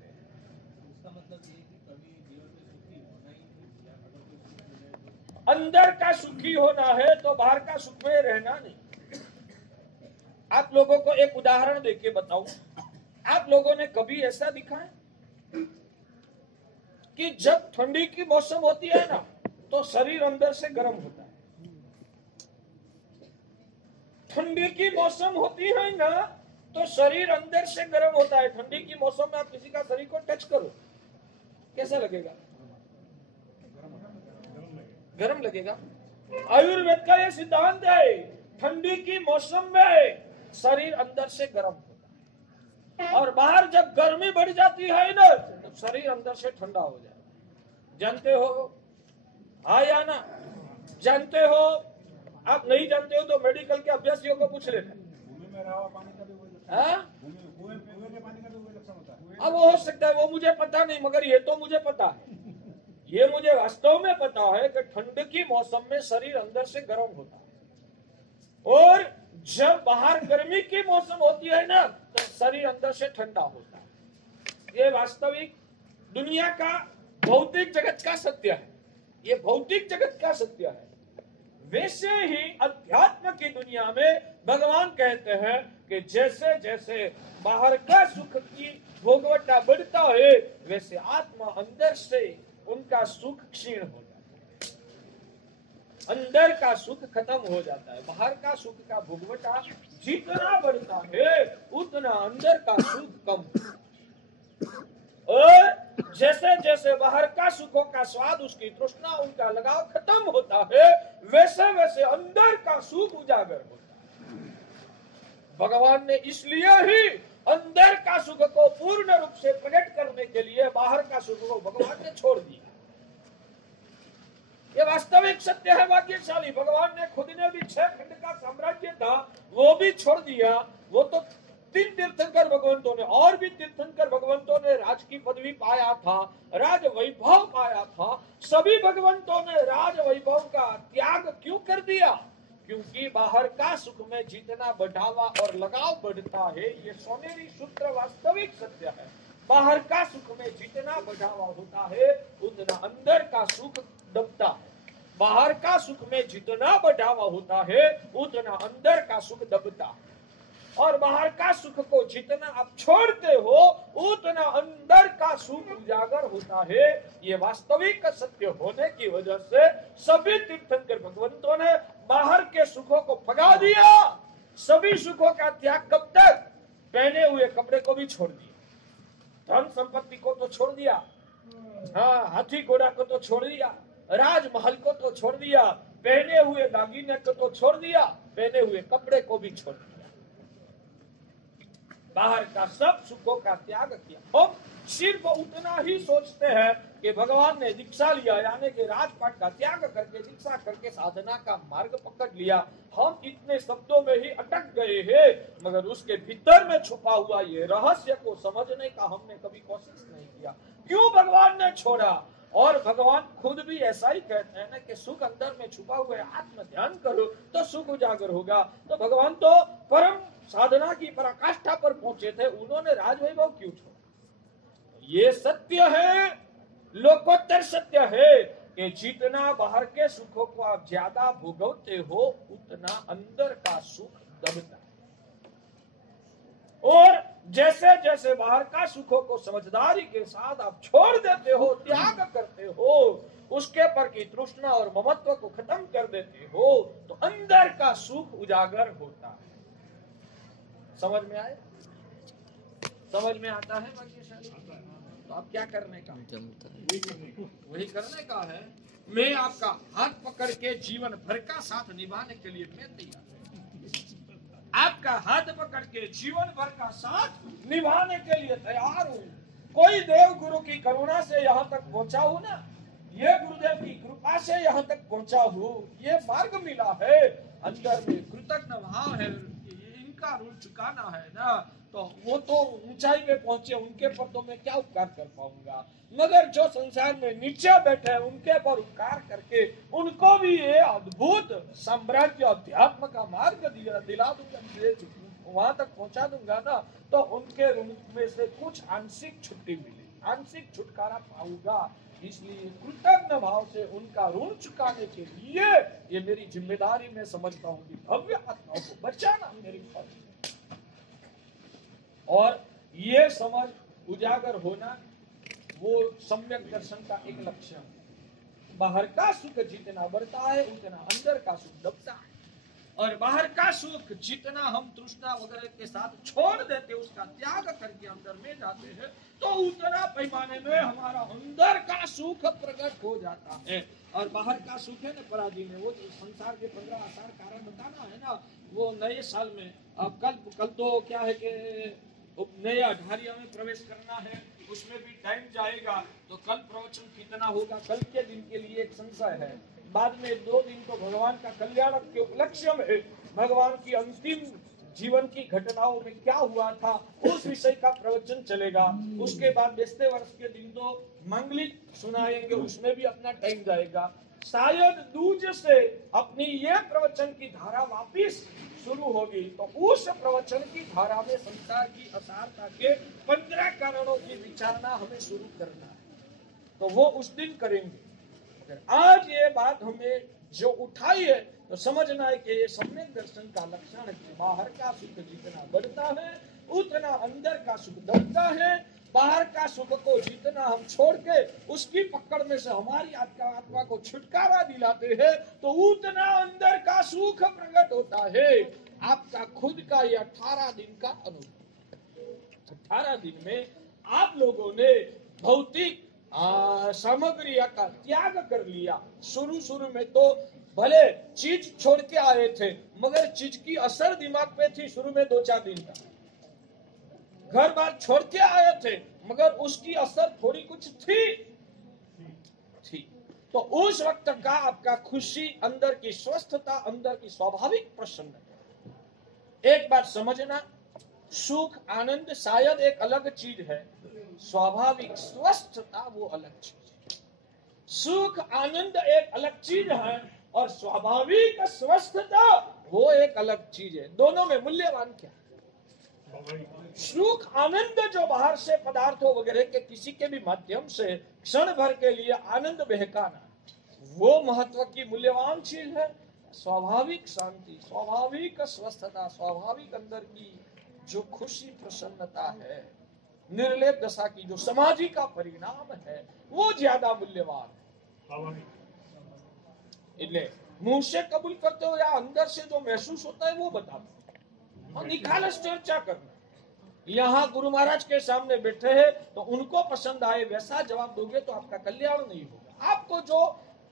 अंदर का सुखी होना है तो बाहर का सुख में रहना नहीं। आप लोगों को एक उदाहरण देके बताऊं, आप लोगों ने कभी ऐसा दिखा है कि जब ठंडी की मौसम होती है ना तो शरीर अंदर से गर्म होता है। ठंडी की मौसम होती है ना तो शरीर अंदर से गर्म होता है। ठंडी की मौसम में आप किसी का शरीर को टच करो, कैसा लगेगा? गर्म लगेगा। आयुर्वेद का ये सिद्धांत है, ठंडी की मौसम में शरीर अंदर से गर्म होता है और बाहर जब गर्मी बढ़ जाती है ना तब शरीर अंदर से ठंडा हो जाता है। जानते हो? हाँ या ना? जानते हो? आप नहीं जानते हो तो मेडिकल के अभ्यासियों को पूछ लेना। अब वो हो सकता है, वो मुझे पता नहीं, मगर ये तो मुझे पता है, ये मुझे वास्तव में पता है कि ठंड की मौसम में शरीर अंदर से गर्म होता है और जब बाहर गर्मी की मौसम होती है ना तो शरीर अंदर से ठंडा होता है। ये वास्तविक दुनिया का भौतिक जगत का सत्य है, ये भौतिक जगत का सत्य है। वैसे ही अध्यात्म की दुनिया में भगवान कहते हैं कि जैसे जैसे बाहर का सुख की भोगवटा बढ़ता है वैसे आत्मा अंदर से उनका सुख क्षीण हो जाता है, अंदर का सुख खत्म हो जाता है। बाहर का सुख का भोगवटा जितना बढ़ता है उतना अंदर का सुख कम। और जैसे जैसे बाहर का सुखों का स्वाद, उसकी तृष्णा, उनका लगाव खत्म होता है वैसे वैसे अंदर का सुख उजागर होता है। भगवान ने इसलिए ही अंदर का सुख को पूर्ण रूप से प्रकट करने के लिए बाहर का सुख को भगवान ने छोड़ दिया। ये वास्तविक सत्य है भाग्यशाली। भगवान ने खुद ने भी 6 खंड का साम्राज्य था वो भी छोड़ दिया। वो तो 3 तीर्थंकर भगवंतों ने और भी तीर्थंकर भगवंतों ने राज की पदवी पाया था, राज वैभव पाया था। सभी भगवंतों ने राज वैभव का त्याग क्यों कर दिया? क्योंकि बाहर का सुख में जितना बढ़ावा और लगाव बढ़ता है, ये सोनेरी सूत्र वास्तविक सत्य है। बाहर का सुख में जितना बढ़ावा होता है उतना अंदर का सुख दबता है। बाहर का सुख में जितना बढ़ावा होता है उतना अंदर का सुख दबता है। और बाहर का सुख को जितना आप छोड़ते हो उतना अंदर का सुख उजागर होता है। ये वास्तविक सत्य होने की वजह से सभी तीर्थंकर भगवंतों ने बाहर के सुखों को भगा दिया। सभी सुखों का त्याग कब तक? पहने हुए कपड़े को भी छोड़ दिया, धन संपत्ति को तो छोड़ दिया, हाँ, हाथी घोड़ा को तो छोड़ दिया, राजमहल को तो छोड़ दिया, पहने हुए दागिने को तो छोड़ दिया, पहने हुए कपड़े को भी छोड़ दिया। बाहर का सब सुखों का त्याग किया। हम सिर्फ उतना ही सोचते हैं कि भगवान ने दीक्षा लिया, यानी कि राजपाट का त्याग करके दीक्षा करके साधना का मार्ग पकड़ लिया। हम इतने शब्दों में ही अटक गए हैं, मगर उसके भीतर में छुपा हुआ ये रहस्य को समझने का हमने कभी कोशिश नहीं किया। क्यों भगवान ने छोड़ा? और भगवान खुद भी ऐसा ही कहते हैं ना कि सुख अंदर में छुपा हुआ है, आत्म ध्यान करो तो सुख उजागर होगा। तो भगवान तो परम साधना की पराकाष्ठा पर पहुंचे थे, उन्होंने राजवैभव क्यों छोड़ा? ये सत्य है, लोकोत्तर सत्य है कि जितना बाहर के सुखों को आप ज्यादा भोगवते हो उतना अंदर का सुख दबता है। और जैसे जैसे बाहर का सुखों को समझदारी के साथ आप छोड़ देते हो, त्याग करते हो, उसके पर की तृष्णा और ममत्व को खत्म कर देते हो, तो अंदर का सुख उजागर होता है। समझ में आए? समझ में आता है भाग्यशाली? तो आप क्या करने का? वही करने का है। मैं आपका हाथ पकड़ के जीवन भर का साथ निभाने के लिए मैं तैयार हूं। आपका हाथ पकड़ के जीवन भर का साथ निभाने के लिए तैयार हूं। कोई देव गुरु की करुणा से यहाँ तक पहुंचा हूं ना, ये गुरुदेव की कृपा से यहाँ तक पहुंचा हूं, ये मार्ग मिला है, अंदर में कृतज्ञ भाव है, इनका ऋण चुकाना है ना, तो वो तो ऊंचाई में पहुंचे, उनके पर तो मैं क्या उपकार कर पाऊंगा। मगर जो संसार में नीचे बैठे हैं उनके पर उपकार करके उनको भी ये अद्भुत साम्राज्य अध्यात्म का मार्ग दिला दूंगा, वहां तक पहुंचा दूंगा ना, तो उनके ऋण में से कुछ आंशिक छुट्टी मिले, आंशिक छुटकारा पाऊंगा। इसलिए कृतज्ञ भाव से उनका ऋण चुकाने के लिए ये मेरी जिम्मेदारी मैं समझता हूँ कि भव्य आत्माओं को बचाना मेरी फर्ज है। और ये समझ उजागर होना वो सम्यक दर्शन का एक लक्षण है। बाहर का सुख जितना बढ़ता है उतना अंदर का सुख दबता है, और बाहर का सुख जितना हम तृष्णा वगैरह के साथ छोड़ देते, उसका त्याग करके अंदर में जाते हैं, तो उतना पैमाने में हमारा अंदर का सुख प्रकट हो जाता है। और बाहर का सुख है ना पराधी में, वो संसार के 15 आसार कारण बताना है ना, वो नए साल में अब कल तो क्या है कि नए अठारिया में प्रवेश करना है, उसमें भी टाइम जाएगा, तो कल प्रवचन कितना होगा कल के दिन के लिए एक संशय है। बाद में 2 दिन तो भगवान का कल्याण के उपलक्ष्य में भगवान की अंतिम जीवन की घटनाओं में क्या हुआ था उस विषय का प्रवचन चलेगा। उसके बाद बेचते वर्ष के दिन तो मंगलिक सुनाएंगे, उसमें भी अपना टाइम जाएगा। शायद दूज से अपनी ये प्रवचन की धारा वापिस शुरू होगी, तो उस प्रवचन की धारा में संसार की असारता के 15 कारणों की विचारना हमें शुरू करना है, तो वो उस दिन करेंगे। आज ये बात हमें जो उठाई है तो समझना है कि ये सम्यक दर्शन का लक्षण है कि बाहर का सुख जितना बढ़ता है उतना अंदर का सुख दबता है। बाहर का सुख को जितना हम छोड़ के उसकी पकड़ में से हमारी आत्मा को छुटकारा दिलाते हैं तो उतना अंदर का सुख प्रकट होता है। आपका खुद का ये 18 दिन का अनुभव, 18 दिन में आप लोगों ने भौतिक सामग्री का त्याग कर लिया। शुरू में तो भले चीज छोड़ के आए थे, मगर चीज की असर दिमाग पे थी शुरू में 2-4 दिन तक। घर बार छोड़ के आए थे, मगर उसकी असर थोड़ी कुछ थी। तो उस वक्त का आपका खुशी, अंदर की स्वस्थता, अंदर की स्वाभाविक प्रसन्नता। एक बात समझना, सुख आनंद शायद एक अलग चीज है, स्वाभाविक स्वस्थता वो अलग चीज है। सुख आनंद एक अलग चीज है और स्वाभाविक स्वस्थता वो एक अलग चीज है। दोनों में मूल्यवान क्या? सुख आनंद जो बाहर से पदार्थों वगैरह के किसी के भी माध्यम से क्षण भर के लिए आनंद बहकाना, वो महत्व की मूल्यवान चीज है। स्वाभाविक शांति, स्वाभाविक स्वस्थता, स्वाभाविक अंदर की जो खुशी प्रसन्नता है, निर्लेप दशा की जो समाधि का परिणाम है, वो ज्यादा मूल्यवान है। इसलिए मुंह से कबूल करते हो या अंदर से जो महसूस होता है वो बता दो और निखालस चर्चा करना। यहाँ गुरु महाराज के सामने बैठे हैं तो उनको पसंद आए वैसा जवाब दोगे तो आपका कल्याण नहीं होगा। आपको जो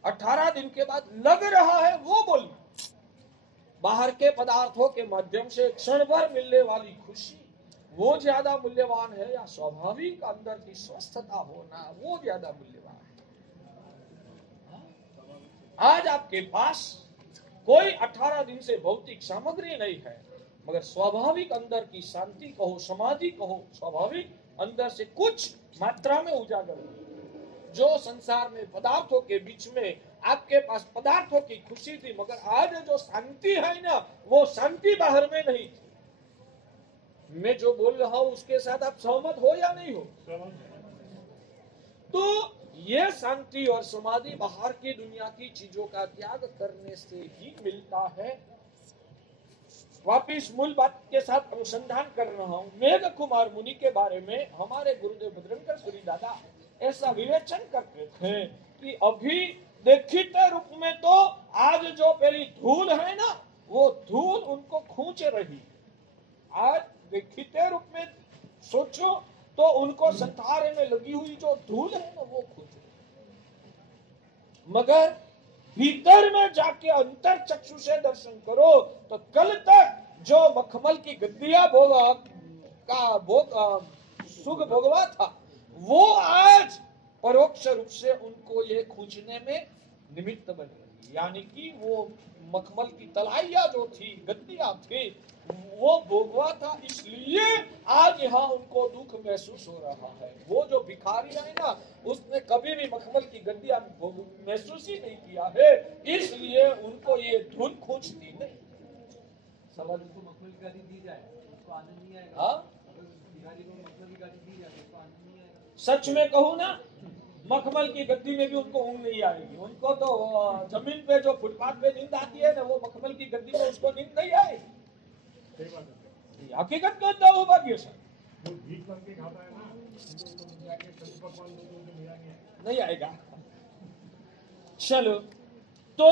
18 दिन के बाद लग रहा है वो बोलना। बाहर के पदार्थों के माध्यम से क्षण भर मिलने वाली खुशी वो ज्यादा मूल्यवान है या स्वाभाविक अंदर की स्वस्थता होना वो ज्यादा मूल्यवान है? आज आपके पास कोई 18 दिन से भौतिक सामग्री नहीं है, मगर स्वाभाविक अंदर की शांति कहो, समाधि कहो, स्वाभाविक अंदर से कुछ मात्रा में उजागर हो। जो संसार में पदार्थों के बीच में आपके पास पदार्थों की खुशी थी, मगर आज जो शांति है ना, वो शांति बाहर में नहीं थी। मैं जो बोल रहा हूं उसके साथ आप सहमत हो या नहीं हो? तो ये शांति और समाधि बाहर की दुनिया की चीजों का त्याग करने से ही मिलता है। वापिस मूल बात के साथ अनुसंधान कर रहा हूं। मेघ कुमार मुनि के बारे में हमारे गुरुदेव भद्रंकर सूरी दादा ऐसा विवेचन करते थे कि अभी देखित रूप में तो आज जो पहली धूल है ना, वो धूल उनको खींच रही। आज देखित रूप में सोचो तो उनको संसार में लगी हुई जो धूल है ना, वो खींच रही। मगर भीतर में जाके अंतर चक्षु से दर्शन करो तो कल तक जो मखमल की गद्दिया सुख भोगवा था, वो आज परोक्ष रूप से उनको ये खींचने में निमित्त बन रही। यानी कि वो मखमल की तलाइया जो थी, गद्दिया थी, वो भोगवा था, इसलिए आज यहाँ उनको दुख महसूस हो रहा है। वो जो भिखारी है ना, उसने कभी भी मखमल की गद्दिया महसूस ही नहीं किया है, इसलिए उनको ये धुन खींचती नहीं। सवाल उसको मखमल की गाड़ी दी जाए, उसको आनंद नहीं आएगा। हाँ? भिखारी को मखमल की गाड़ी दी जाए, उसको आनंद नहीं आएगा। सच में कहूँ ना, मखमल की गद्दी में भी उनको ऊँग नहीं आएगी। उनको तो जमीन पे जो फुटपाथ पे नींद आती है ना, वो मखमल की गद्दी में उसको नींद नहीं आएगी। हकीकत में तो भाग्य से नहीं आएगा। चलो, तो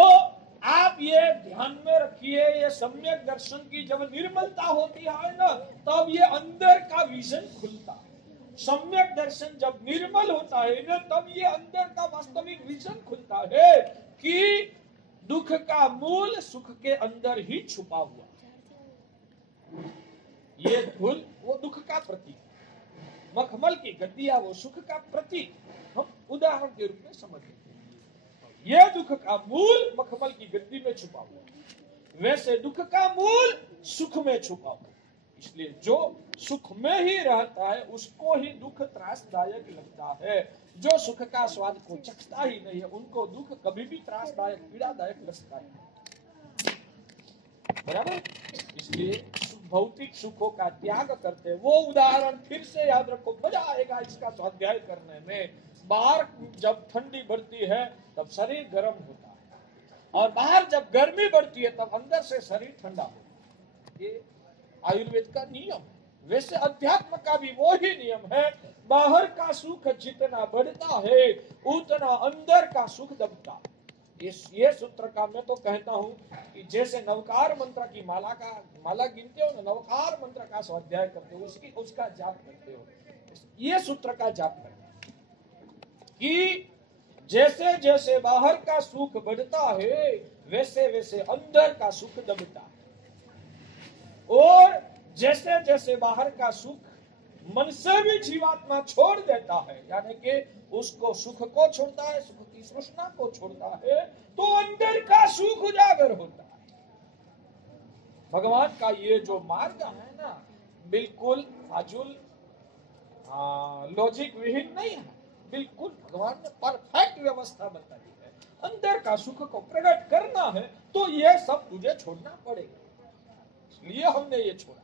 आप ये ध्यान में रखिए, ये सम्यक दर्शन की जब निर्मलता होती है ना, तब ये अंदर का विजन खुलता है। सम्यक दर्शन जब निर्मल होता है ना, तब ये अंदर का वास्तविक विजन खुलता है कि दुख का मूल सुख के अंदर ही छुपा हुआ है। ये धूल वो दुख का प्रतीक, मखमल की गद्दिया वो सुख का प्रतीक। हम उदाहरण के रूप में समझ लेते हैं, ये दुख का मूल मखमल की गद्दी में छुपा हुआ, वैसे दुख का मूल सुख में छुपा हुआ। इसलिए जो सुख में ही रहता है उसको ही दुख त्रासदायक लगता है। जो सुख का स्वाद को चखता ही नहीं है, उनको दुख कभी भी त्रासदायक पीड़ादायक लगता है। बराबर? इसलिए भौतिक सुखों का त्याग करते, वो उदाहरण फिर से याद रखो, मजा आएगा इसका स्वाध्याय करने में। बाहर जब ठंडी बढ़ती है तब शरीर गर्म होता है, और बाहर जब गर्मी बढ़ती है तब अंदर से शरीर ठंडा होता है। ये आयुर्वेद का नियम। वैसे अध्यात्म का भी वो ही नियम है। बाहर का सुख जितना बढ़ता है उतना अंदर का सुख दबता है। ये सूत्र का मैं तो कहता हूँ कि जैसे नवकार मंत्र की माला गिनते हो ना, नवकार मंत्र का स्वाध्याय करते हो, उसका जाप करते हो, ये सूत्र का जाप करते हो कि जैसे जैसे बाहर का सुख बढ़ता है वैसे वैसे अंदर का सुख दबता है, और जैसे जैसे बाहर का सुख मन से भी जीवात्मा छोड़ देता है, यानी कि उसको सुख को छोड़ता है, सुख की तृष्णा को छोड़ता है, तो अंदर का सुख उजागर होता है। भगवान का ये जो मार्ग है ना, बिल्कुल फाजुल लॉजिक विहीन नहीं है, बिल्कुल भगवान ने परफेक्ट व्यवस्था बताई है। अंदर का सुख को प्रकट करना है तो ये सब तुझे छोड़ना पड़ेगा, इसलिए हमने ये छोड़ा।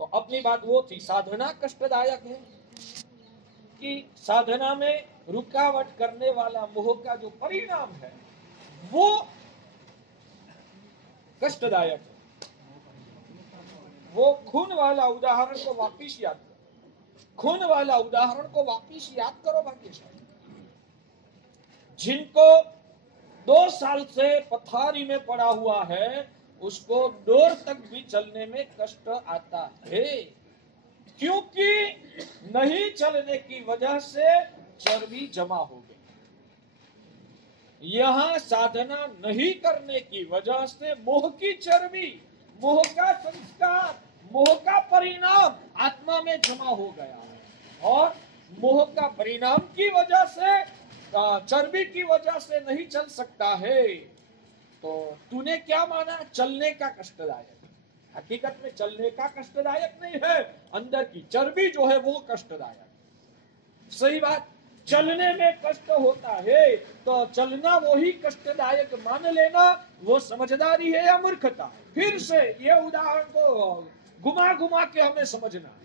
तो अपनी बात वो थी, साधना कष्टदायक है कि साधना में रुकावट करने वाला मोह का जो परिणाम है वो कष्टदायक है। वो खून वाला उदाहरण को वापिस याद करो, खून वाला उदाहरण को वापिस याद करो। भाग्यशाली जिनको 2 साल से पथारी में पड़ा हुआ है, उसको डोर तक भी चलने में कष्ट आता है, क्योंकि नहीं चलने की वजह से चर्बी जमा हो गई। यहाँ साधना नहीं करने की वजह से मोह की चर्बी, मोह का संस्कार, मोह का परिणाम आत्मा में जमा हो गया है, और मोह का परिणाम की वजह से, चर्बी की वजह से नहीं चल सकता है। तो तूने क्या माना? चलने का कष्टदायक। हकीकत में चलने का कष्टदायक नहीं है, अंदर की चर्बी जो है वो कष्टदायक। सही बात, चलने में कष्ट होता है तो चलना वो ही कष्टदायक मान लेना, वो समझदारी है या मूर्खता? फिर से ये उदाहरण को घुमा घुमा के हमें समझना है।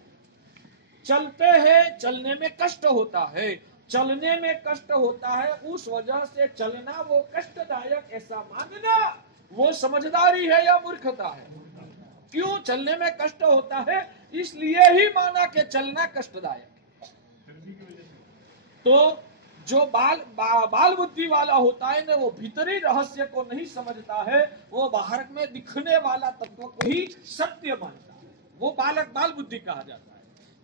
चलते हैं, चलने में कष्ट होता है, चलने में कष्ट होता है, उस वजह से चलना वो कष्टदायक ऐसा मानना वो समझदारी है या मूर्खता है? क्यों? चलने में कष्ट होता है इसलिए ही माना कि चलना कष्टदायक। तो जो बाल बुद्धि वाला होता है ना, वो भीतरी रहस्य को नहीं समझता है, वो बाहर में दिखने वाला तत्व को ही सत्य मानता है, वो बालक बाल बुद्धि कहा जाता है।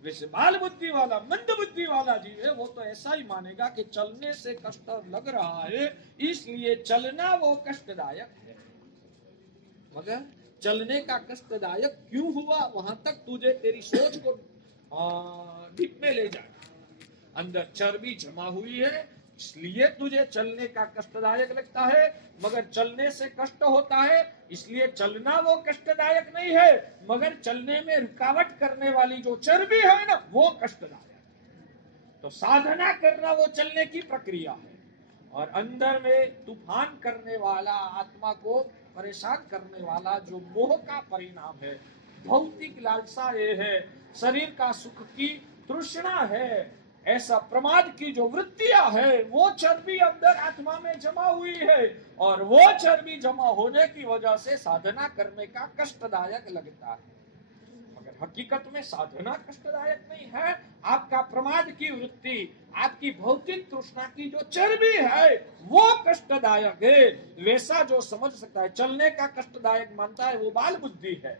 वैसे बाल बुद्धि वाला, मंद बुद्धि वाला जीव है, वो तो ऐसा ही मानेगा कि चलने से कष्ट लग रहा है इसलिए चलना वो कष्टदायक है। मगर चलने का कष्टदायक क्यों हुआ, वहां तक तुझे तेरी सोच को डिप में ले जाए। अंदर चर्बी जमा हुई है इसलिए तुझे चलने का कष्टदायक लगता है, मगर चलने से कष्ट होता है इसलिए चलना वो कष्टदायक नहीं है, मगर चलने में रुकावट करने वाली जो चर्बी है ना वो कष्टदायक। तो साधना करना वो चलने की प्रक्रिया है, और अंदर में तूफान करने वाला, आत्मा को परेशान करने वाला जो मोह का परिणाम है, भौतिक लालसा ये है, शरीर का सुख की तृष्णा है, ऐसा प्रमाद की जो वृत्तियां है, वो चर्बी अंदर आत्मा में जमा हुई है, और वो चर्बी जमा होने की वजह से साधना करने का कष्टदायक लगता है। मगर हकीकत में साधना कष्टदायक नहीं है, आपका प्रमाद की वृत्ति, आपकी भौतिक तृष्णा की जो चर्बी है वो कष्टदायक है। वैसा जो समझ सकता है, चलने का कष्टदायक मानता है वो बाल बुद्धि है,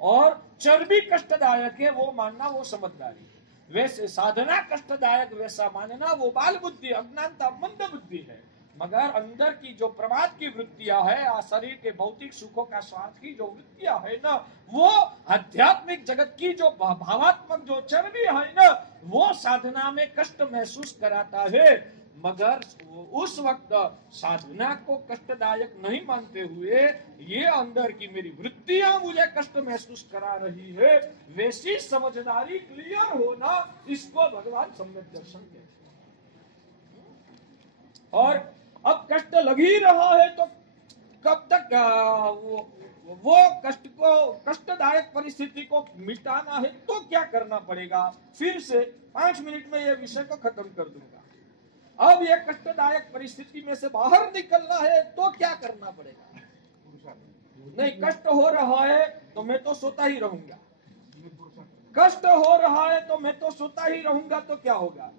और चर्बी कष्टदायक है वो मानना वो समझदारी। वैसे साधना कष्टदायक वैसा मानना वो बाल बुद्धि, अज्ञानता, मंद बुद्धि है। मगर अंदर की जो प्रमाद की वृत्तियां है, शरीर के भौतिक सुखों का स्वाद की जो वृत्तियां है ना, वो आध्यात्मिक जगत की जो भावात्मक जो चर्बी है ना, वो साधना में कष्ट महसूस कराता है। मगर उस वक्त साधना को कष्टदायक नहीं मानते हुए, ये अंदर की मेरी वृत्तियां मुझे कष्ट महसूस करा रही है, वैसी समझदारी क्लियर होना, इसको भगवान सम्यक दर्शन कहते हैं। और अब कष्ट लग ही रहा है तो कब तक वो कष्ट को, कष्टदायक परिस्थिति को मिटाना है तो क्या करना पड़ेगा? फिर से 5 मिनट में ये विषय को खत्म कर दूंगा। अब ये कष्टदायक परिस्थिति में से बाहर निकलना है तो क्या करना पड़ेगा? नहीं, कष्ट हो रहा है तो मैं तो सोता ही रहूंगा, कष्ट हो रहा है तो मैं तो सोता ही रहूंगा, तो क्या होगा?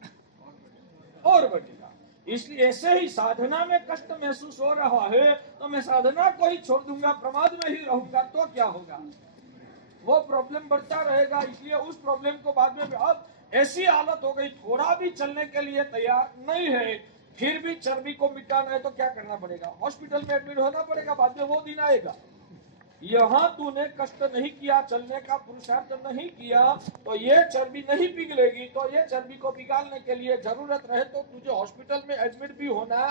और बढ़ेगा। इसलिए ऐसे ही साधना में कष्ट महसूस हो रहा है तो मैं साधना को ही छोड़ दूंगा, प्रमाद में ही रहूंगा, तो क्या होगा? वो प्रॉब्लम बढ़ता रहेगा। इसलिए उस प्रॉब्लम को बाद में, अब ऐसी हालत हो गई, थोड़ा भी चलने के लिए तैयार नहीं है, फिर भी चर्बी को मिटाना है तो क्या करना पड़ेगा? हॉस्पिटल में एडमिट होना पड़ेगा, बाद में वो दिन आएगा। यहाँ तूने कष्ट नहीं किया, चलने का पुरुषार्थ नहीं किया, तो ये चर्बी नहीं पिघलेगी। तो ये चर्बी को पिघालने के लिए जरूरत रहे तो तुझे हॉस्पिटल में एडमिट भी होना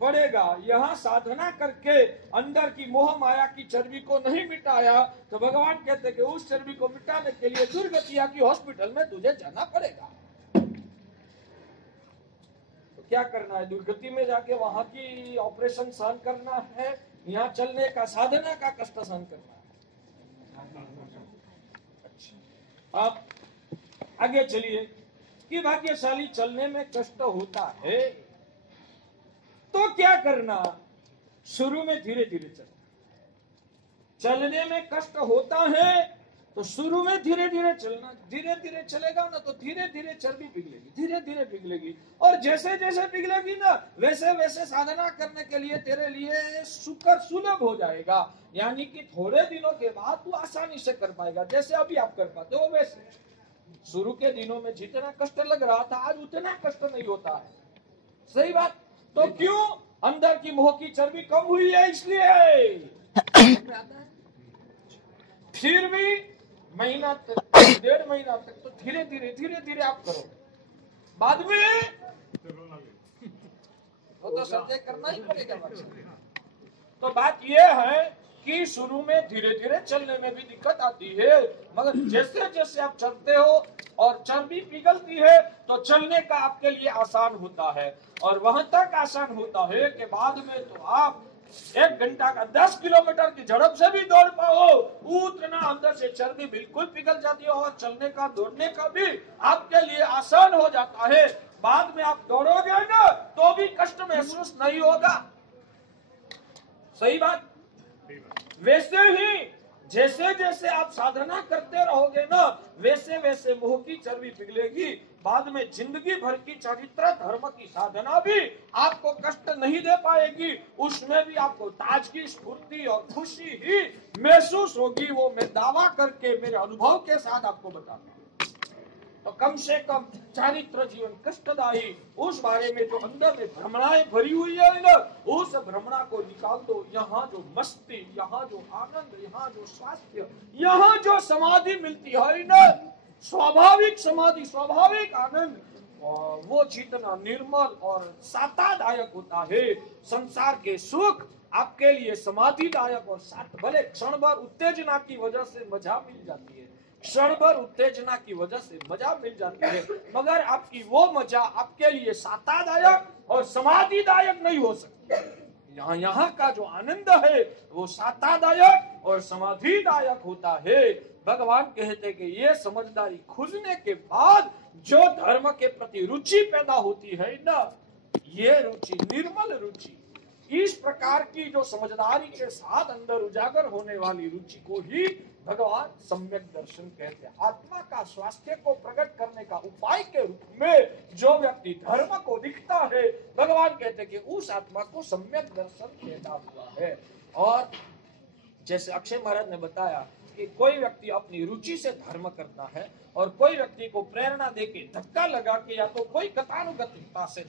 पड़ेगा। यहाँ साधना करके अंदर की मोह माया की चर्बी को नहीं मिटाया तो भगवान कहते कि उस चर्बी को मिटाने के लिए दुर्गतिया की हॉस्पिटल में तुझे जाना पड़ेगा। तो क्या करना है? दुर्गति में जाके वहां की ऑपरेशन सहन करना है, यहाँ चलने का साधना का कष्ट सहन करना है। अच्छा, अब आगे चलिए कि भाग्यशाली चलने में कष्ट होता है तो क्या करना? शुरू में धीरे धीरे चलना। चलने में कष्ट होता है तो शुरू में धीरे धीरे चलना। धीरे धीरे चलेगा ना तो धीरे धीरे चर्बी पिघलेगी, धीरे धीरे पिघलेगी, और जैसे जैसे पिघलेगी ना वैसे वैसे साधना करने के लिए तेरे लिए सुकर सुलभ हो जाएगा। यानी कि थोड़े दिनों के बाद तू आसानी से कर पाएगा। जैसे अभी आप कर पाते हो वैसे। शुरू के दिनों में जितना कष्ट लग रहा था आज उतना कष्ट नहीं होता है। सही बात। तो क्यों? अंदर की मोह की चर्बी कम हुई है इसलिए। फिर भी महीना तक, 1.5 महीना तक तो धीरे धीरे आप करो। बाद में वो तो सर्जरी करना ही पड़ेगा। तो बात ये है कि शुरू में धीरे धीरे चलने में भी दिक्कत आती है, मगर जैसे जैसे आप चलते हो और चर्बी पिघलती है तो चलने का आपके लिए आसान होता है। और वहां तक आसान होता है कि बाद में तो आप 1 घंटा का 10 किलोमीटर की झड़प से भी दौड़ पाओ, उतना अंदर से चर्बी बिल्कुल पिघल जाती है और चलने का दौड़ने का भी आपके लिए आसान हो जाता है। बाद में आप दौड़ोगे ना तो भी कष्ट महसूस नहीं होगा। सही बात। वैसे ही जैसे जैसे आप साधना करते रहोगे ना वैसे वैसे मोह की चर्बी पिघलेगी। बाद में जिंदगी भर की चरित्र धर्म की साधना भी आपको कष्ट नहीं दे पाएगी, उसमें भी आपको ताजगी, स्फूर्ति और खुशी ही महसूस होगी। वो मैं दावा करके मेरे अनुभव के साथ आपको बताता हूँ। तो कम से कम चारित्र जीवन कष्टदायी उस बारे में जो अंदर में भ्रमणाएं भरी हुई है ना, उस भ्रमणा को निकाल दो। यहाँ जो मस्ती, यहाँ जो आनंद, यहाँ जो स्वास्थ्य, यहाँ जो समाधि मिलती है ना, स्वाभाविक समाधि, स्वाभाविक आनंद, वो जितना निर्मल और सातादायक होता है। संसार के सुख आपके लिए समाधिदायक और साथ भले क्षण भर उत्तेजना की वजह से मजा मिल जाती है, क्षण भर उत्तेजना की वजह से मजा मिल जाती है, मगर आपकी वो मजा आपके लिए सातादायक और समाधिदायक नहीं हो सकती। यहाँ का जो आनंद है वो सातादायक और समाधिदायक होता है। भगवान कहते कि ये समझदारी खुलने के बाद जो धर्म के प्रति रुचि पैदा होती है ना, ये रुचि निर्मल रुचि, इस प्रकार की जो समझदारी के साथ अंदर उजागर होने वाली रुचि को ही भगवान सम्यक दर्शन कहते हैं। आत्मा का स्वास्थ्य को प्रकट करने का उपाय के रूप में जो व्यक्ति धर्म को दिखता है, भगवान कहते हैं कि उस आत्मा को सम्यक दर्शन पैदा हुआ है। और जैसे अक्षय महाराज ने बताया कि कोई व्यक्ति अपनी रुचि से धर्म करता है और कोई व्यक्ति को प्रेरणा देके धक्का लगा के या तो कोई गतानुगतिकता से,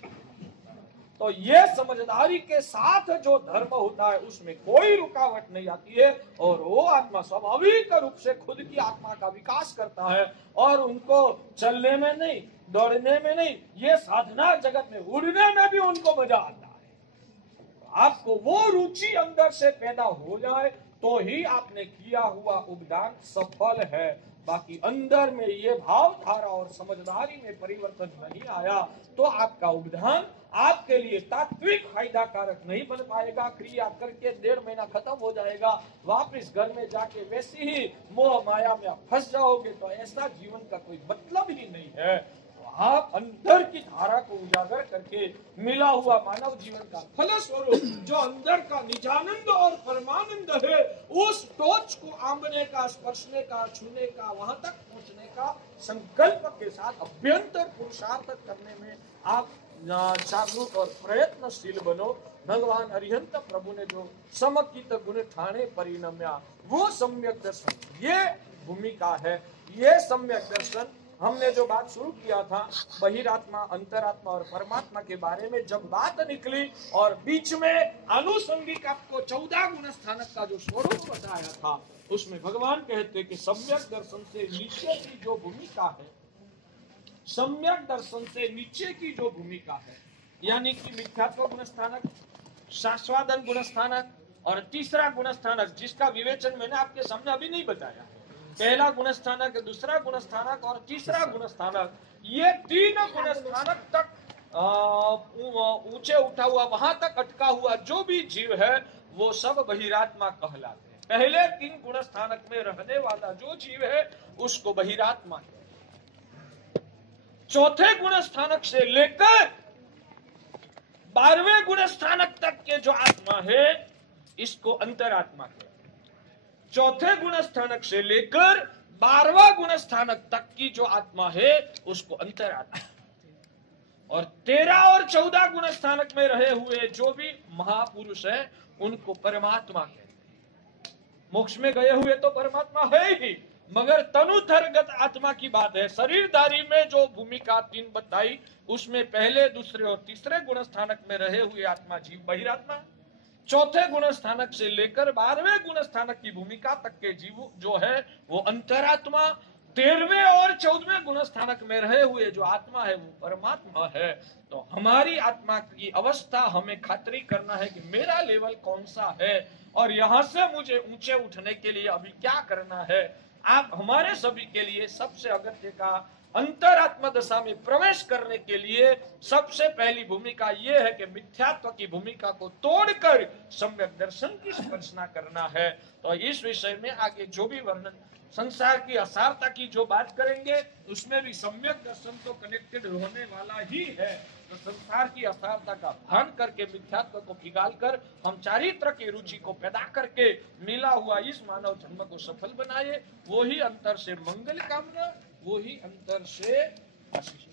तो ये समझदारी के साथ जो धर्म होता है उसमें कोई रुकावट नहीं आती है और वो आत्मा स्वाभाविक रूप से खुद की आत्मा का विकास करता है। और उनको चलने में नहीं, दौड़ने में नहीं, ये साधना जगत में उड़ने में भी उनको मजा आता है। आपको वो रुचि अंदर से पैदा हो जाए तो ही आपने किया हुआ उद्यान सफल है। बाकी अंदर में ये भावधारा और समझदारी में परिवर्तन नहीं आया तो आपका उद्यान आपके लिए तात्विक फायदा कारक नहीं बन पाएगा। क्रिया करके 1.5 महीना खत्म हो जाएगा, वापस घर में जाके वैसी ही मोह माया में आप फंस जाओगे। तो ऐसा जीवन का कोई मतलब ही नहीं है। आप अंदर की धारा को उजागर करके मिला हुआ मानव जीवन का फलस्वरूप जो अंदर का निजानंद और परमानंद है, उस टोच को आंबने का, स्पर्शने का, छूने का, वहां तक पहुंचने का संकल्प के साथ अभ्यंतर पुरुषार्थ करने में आप जागरूक और प्रयत्नशील बनो। भगवान अरिहंत प्रभु ने जो समकित गुण ठाणे परिणम्या, वो सम्यक दर्शन ये भूमिका है। ये सम्यक दर्शन हमने जो बात शुरू किया था बहिरात्मा, अंतरात्मा और परमात्मा के बारे में जब बात निकली और बीच में आनुषंगिक आपको 14 गुण स्थानक का जो स्वरूप बताया था, उसमें भगवान कहते कि सम्यक दर्शन से नीचे की जो भूमिका है, सम्यक दर्शन से नीचे की जो भूमिका है, यानी कि मिथ्यात्व गुण स्थानक, शास्वादन गुण स्थानक और तीसरा गुण स्थानक, जिसका विवेचन मैंने आपके सामने अभी नहीं बताया। पहला गुण स्थानक, दूसरा गुण स्थानक और तीसरा गुण स्थानक, ये 3 गुण स्थानक तक ऊंचे उठा हुआ, वहां तक अटका हुआ जो भी जीव है वो सब बहिरात्मा कहलाते हैं। पहले 3 गुण स्थानक में रहने वाला जो जीव है उसको बहिरात्मा है। चौथे गुण स्थानक से लेकर 12वें गुण स्थानक तक के जो आत्मा है इसको अंतरात्मा है। चौथे गुण स्थानक से लेकर 12वां गुण स्थानक तक की जो आत्मा है उसको अंतरात्मा, और 13 और 14 गुण स्थानक में रहे हुए जो भी महापुरुष है उनको परमात्मा कहते हैं। मोक्ष में गए हुए तो परमात्मा है ही, मगर तनुधरगत आत्मा की बात है। शरीरधारी में जो भूमिका 3 बताई उसमें पहले, दूसरे और तीसरे गुण स्थानक में रहे हुए आत्मा जीव बहिरात्मा, चौथे गुण स्थानक से लेकर 12वें गुण स्थानक की भूमिका तक के जीव जो है वो अंतरात्मा, 13वें और 14वें गुण स्थानक में रहे हुए जो आत्मा है वो परमात्मा है। तो हमारी आत्मा की अवस्था हमें खातरी करना है कि मेरा लेवल कौन सा है और यहां से मुझे ऊंचे उठने के लिए अभी क्या करना है। आप हमारे सभी के लिए सबसे अगत्य का अंतरात्मा दशा में प्रवेश करने के लिए सबसे पहली भूमिका यह है कि मिथ्यात्व की भूमिका को तोड़कर सम्यक दर्शन की स्पर्शना करना है। तो इस विषय में आगे जो भी वर्णन, संसार की असारता की जो बात करेंगे उसमें भी सम्यक दर्शन तो कनेक्टेड होने वाला ही है। तो संसार की असारता का भान करके मिथ्यात्व को पिघाल कर हम चारित्र की रुचि को पैदा करके मिला हुआ इस मानव जन्म को सफल बनाए। वो ही अंतर से मंगल कामना, वो ही अंतर से आशीष।